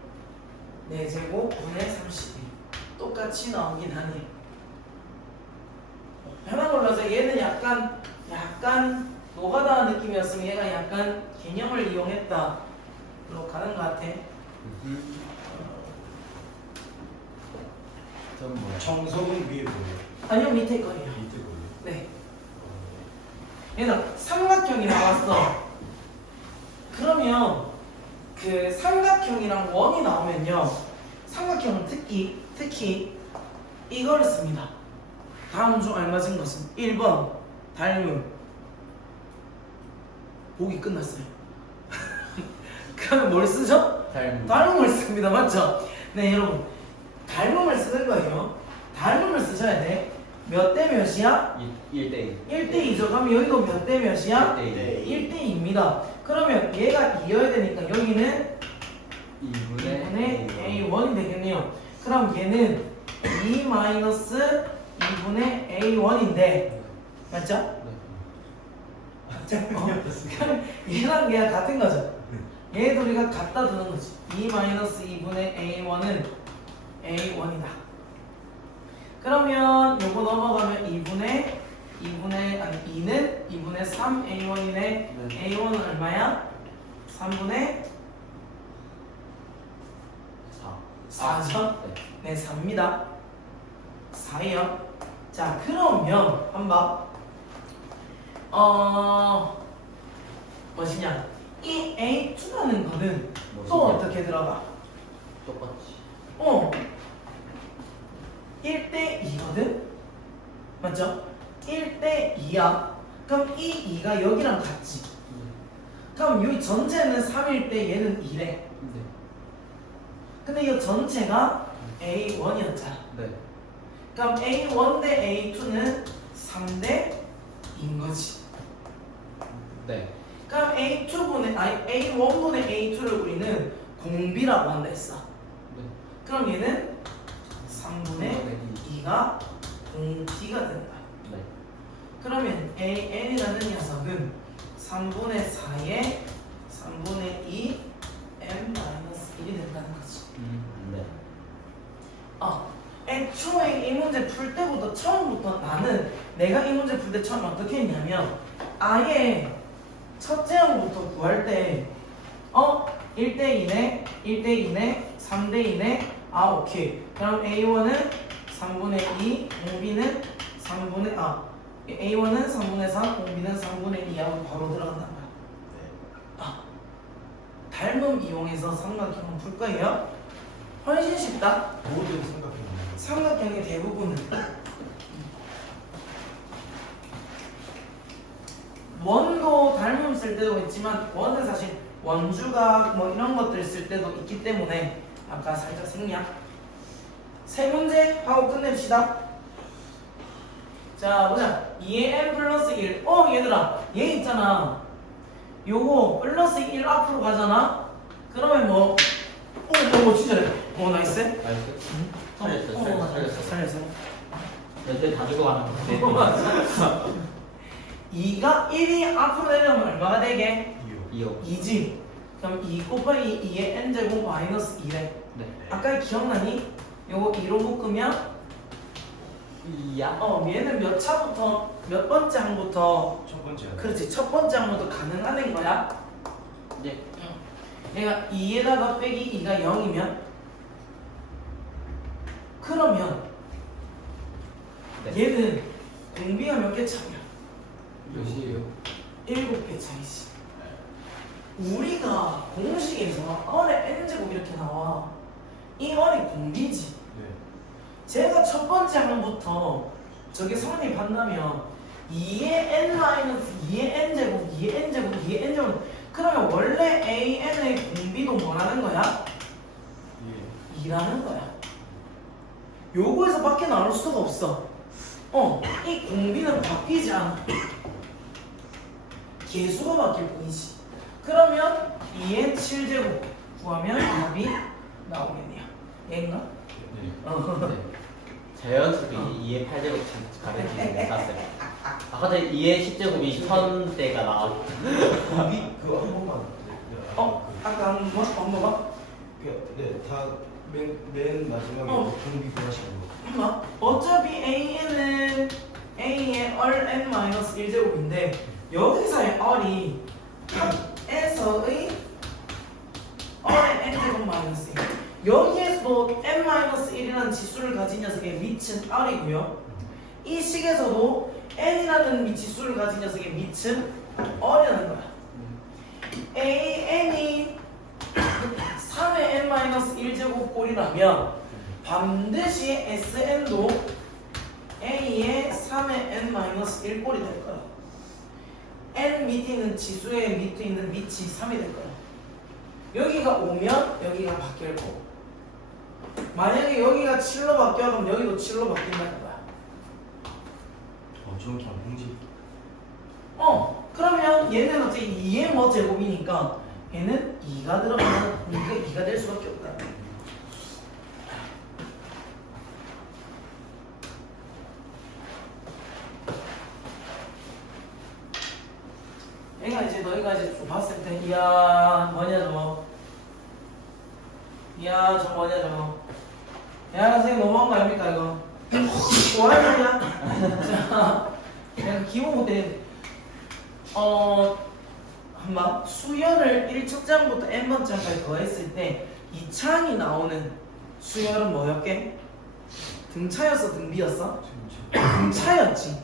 4제곱 분의 31 똑같이 나오긴 하네. 하나 골라서 얘는 약간 노가다 느낌이었으면 얘가 약간 개념을 이용했다 로 가는 것 같아. 전 뭐야? 정석은 위에 보여. 아니요, 밑에 거예요. 밑에 보여. 네. 얘는 삼각형이 나왔어. 그러면 그 삼각형이랑 원이 나오면요, 삼각형은 특히 이걸 씁니다. 다음 중 알맞은 것은 1번 닮음. 보기 끝났어요. 그러면 뭘 쓰죠? 닮음을 씁니다. 맞죠? 네, 여러분. 닮음을 쓰는 거예요. 닮음을 쓰셔야 돼. 몇 대 몇이야? 1대 1대2죠. 그럼 여기도 몇 대 몇이야? 1대 1대2입니다. 그러면 얘가 2여야 되니까 여기는 2분의 2분의 A1이 되겠네요. 그럼 얘는 2 마이너스 2분의 A1인데 맞죠? 맞죠? 그럼 얘랑 얘가 같은 거죠. 얘 둘이가 갖다 두는 거지. 2 마이너스 2분의 A1은 A1이다. 그러면 요거 넘어가면 2는 2분의 3 A1이네. A1은 얼마야? 3분의 4죠? 네, 4입니다. 4예요. 자, 그러면 한번 뭐시냐? 이 A2라는 거는 또 어떻게 들어가? 똑같이 1대2거든? 맞죠? 1대2야. 그럼 이 2가 여기랑 같지? 그럼 여기 전체는 3일 때 얘는 2래. 근데 이 전체가 A1이었잖아. 그럼 A1 대 A2는 3대 2인 거지. 그럼 A1분의 A2를 우리는 공비라고 한다 했어. 그럼 얘는 3분의 2가 공비가 된다. 그러면 AN이라는 녀석은 3분의 4에 3분의 2 M-1이 된다는 거지. 애초에 이 문제 풀 때부터 처음부터 나는 내가 이 문제 풀 때 처음 어떻게 했냐면 아예 첫째 항부터 구할 때 1대2네 3대2네 오케이. 그럼 A1은 3분의 2 공비는 3분의 A1은 3분의 3 공비는 3분의 2하고 바로 들어간단 말이야. 닮음 이용해서 삼각형을 풀 거예요. 훨씬 쉽다. 모든 삼각형의 대부분은 원도 닮음 쓸 때도 있지만 원은 사실 원주각 뭐 이런 것들 쓸 때도 있기 때문에 아까 살짝 생략. 세 문제 하고 끝냅시다. 자 보자. 2의 n 플러스 1. 얘들아 얘 있잖아. 요거 플러스 1 앞으로 가잖아. 그러면 뭐 진짜래. 나이스. 살렸어. 살렸어. 몇대 다 주고 가는 건데. 2가 1이 앞으로 내려오면 얼마가 되게? 2요. 2호. 2지. 그럼 2 곱하기 2의 n제곱 마이너스 2래. 네. 아까 기억나니? 요거 2로 묶으면 2야? 얘는 몇 차부터 몇 번째 항부터 첫 번째. 그렇지 첫 번째 항부터 가능한 거야. 네. 얘가 2에다가 빼기 2가 0이면 그러면 네. 얘는 공비가 몇 개 차이야? 몇이에요? 7개 차이지. 우리가 공식에서 어의 n제곱 이렇게 나와. 이 어의 공비지. 네. 제가 첫 번째 항부터 저게 성립한다면 2의 n-2의 n제곱, 2의 n제곱, 2의 n제곱 그러면 원래 an의 공비도 뭐라는 거야? 2라는 거야. 요거에서 밖에 나올 수가 없어. 이 공비는 바뀌지 않아. 개수가 바뀔 뿐이지. 그러면 2의 7제곱 구하면 답이 나오겠네요. 얘인가? 네. 자연수비 2의 8제곱 가르치는 게 땄어요. 아까 전에 2의 10제곱이 1000대가 나왔고. 공비 그거 한 번만. 아까 한 번? 네. 다맨 마지막에 공비 구하시는 거. 어차피 AN은 A의 얼 n-1제곱인데 여기서의 얼이 합에서의 얼의 n제곱 마이너스 1 여기에서도 n-1이라는 지수를 가진 녀석의 밑은 r이고요 이 식에서도 n이라는 지수를 가진 녀석의 밑은 r이라는 거야 AN이 3의 n-1제곱 꼴이라면 반드시 SN도 A의 3의 n-1 꼴이 될 거야. n 밑에 있는 지수의 밑에 있는 밑이 3이 될 거야. 여기가 5면 여기가 바뀔 거고. 만약에 여기가 7로 바뀌어 그럼 여기도 7로 바뀐다는 거야. 정확히 안 공지. 그러면 얘는 어차피 2의 뭐 제곱이니까 얘는 2가 들어가면 공기가 2가 될 수밖에 없다. 얘가 이제 너희가 이제 봤을 때 이야 뭐냐 저거 이야 저 뭐냐 저거 야 선생님 너무한 거 아닙니까 이거 뭐하는 거냐 자 내가 기본부터 한번 수열을 1측장부터 n번째까지 더했을 때 이 창이 나오는 수열은 뭐였게? 등차였어 등비였어? 등차였지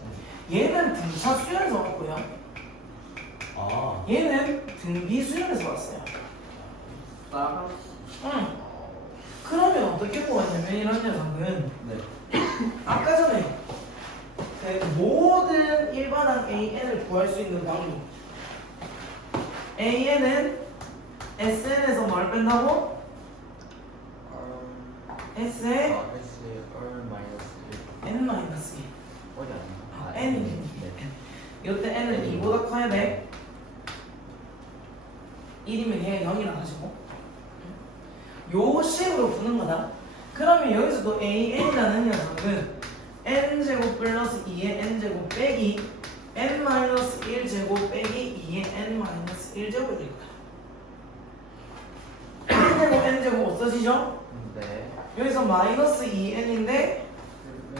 얘는 등차 수열에서 왔고요 얘는 등비 수열에서 왔어요 그러면 어떻게 구하냐면 이런 녀석은 네. 아까 전에 그 모든 일반항 AN을 구할 수 있는 방법 AN은 SN에서 뭘 뺀다고? S에 S의 얼 마이너스 1. N-1 어디 안 나? N이 네. 이때 N은 2보다 커야 돼 1이면 얘가 0이라 가지고 요 식으로 푸는 거다 그러면 여기서도 AN이라는 녀석은 N제곱 플러스 2의 N제곱 빼기 N-1제곱 빼기 2의 N-1제곱이 될 거야 N제곱 N제곱 없어지죠? 네. 여기서 마이너스 2N인데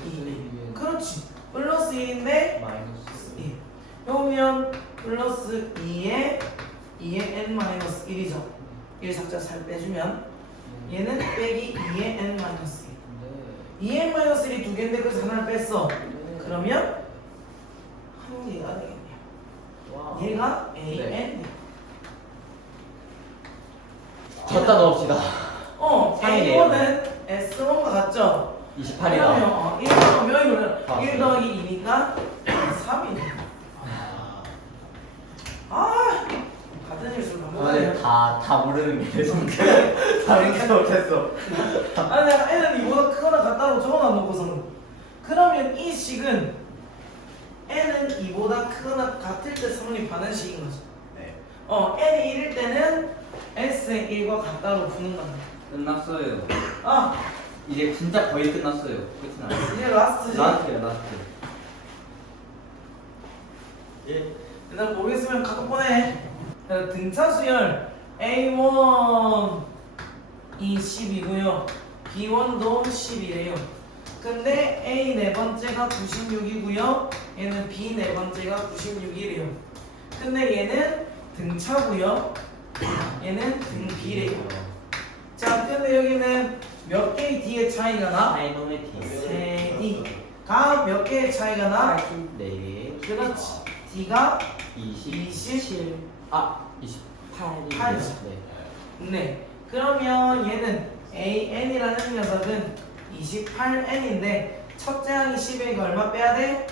2 그렇지 플러스 1인데 마이너스 1 그러면 플러스 2의 N-1이죠 1 삭자 살 빼주면 얘는 빼기 2의 N-1 2의 N-1이 두 개인데 그래서 하나를 뺐어 그러면 한 개가 되겠네요 와. 얘가 AN 네. 졌다 넣읍시다. 상이네요. A1은 S1과 같죠? 28이다. 그러면 1 더하기 몇이면 아, 1 더하기 2니까 3이네 같은 실수를 반복하네 다 모르는 게 계속 다른 게 못했어. 아니 내가 N은 2보다 크거나 같다고 적어놔놓고서는 그러면 이 식은 N은 2보다 크거나 같을 때 성립하는 식인 거지 네. N이 1일 때는 S의 1과 같다고 부는 거야 끝났어요. 이제 진짜 거의 끝났어요. 끝은 아니에요. 이제 라스트지. 라스트요, 라스트. 예. 일단 모르겠으면 카톡 보내. 등차 수열 A1이 10이고요. B1도 10이래요. 근데 A 네 번째가 96이고요. 얘는 B 네 번째가 96이래요. 근데 얘는 등차고요. 얘는 등비래요. 자, 근데 여기는 몇 개의 D의 차이가 나? 사이노메티. 3D가 몇 개의 차이가 나? 4개. 그렇지. D가 27. 아, 28. 8. 네. 네. 그러면 얘는 AN이라는 녀석은 28N인데 첫째 항이 10이니까 얼마 빼야 돼?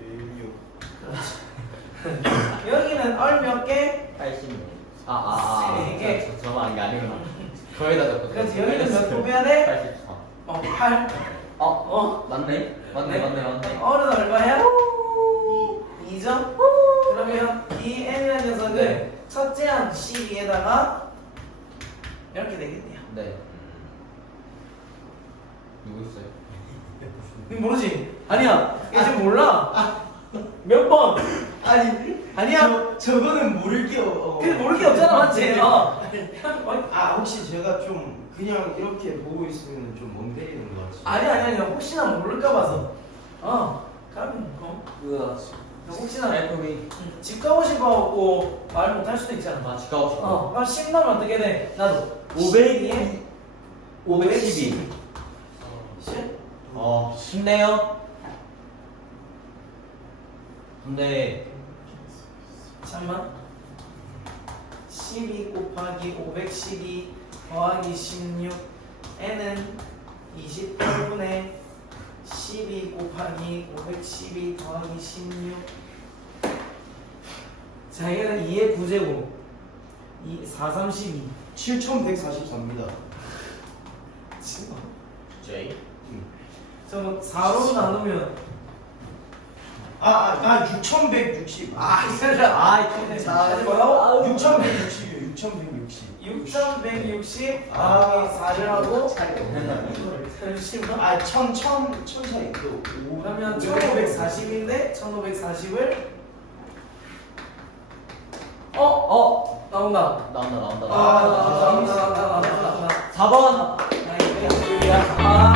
16. 여기는 얼 몇 개? 80. 세 개. 저만 이게 아니구나. 거의 다 적고. 그렇지. 여기는 몇 개 빼야 돼? 84. 8. 맞네? 맞네. 어는 얼마야? 2점? 그러면 이 N이라는 녀석은 네. 첫째 항 12에다가 이렇게 되겠네요. 네. 누구 있어요? 니 모르지? 아니야. 얘 지금 몰라. 몇 번? 아니야. 저거는 모를게요. 근데 모를 게 없잖아, 맞지? 아 혹시 제가 좀 그냥 이렇게 보고 있으면 좀 멍때리는 것 같지? 아니 혹시나 모를까 봐서. 그럼 혹시나 집 가고 싶어갖고 말 못할 수도 있잖아. 집 가고 싶어. 그럼 10 넣으면 어떻게 돼? 나도 500에 512. 쉽네요. 근데 잠만. 12 곱하기 512 더하기 16 n은 28분의 12 곱하기 512 더하기 16. 자, 얘는 2의 9제곱 4, 32. 7144입니다. J. 저거 4로 나누면 6160. 자, 뭐요? 6160이요. 6160. 6160 더하기 4를 잠시만. 천차이 또. 그러면 1540인데 1540을 나온다. 나온다. 나온다. 4번. 아,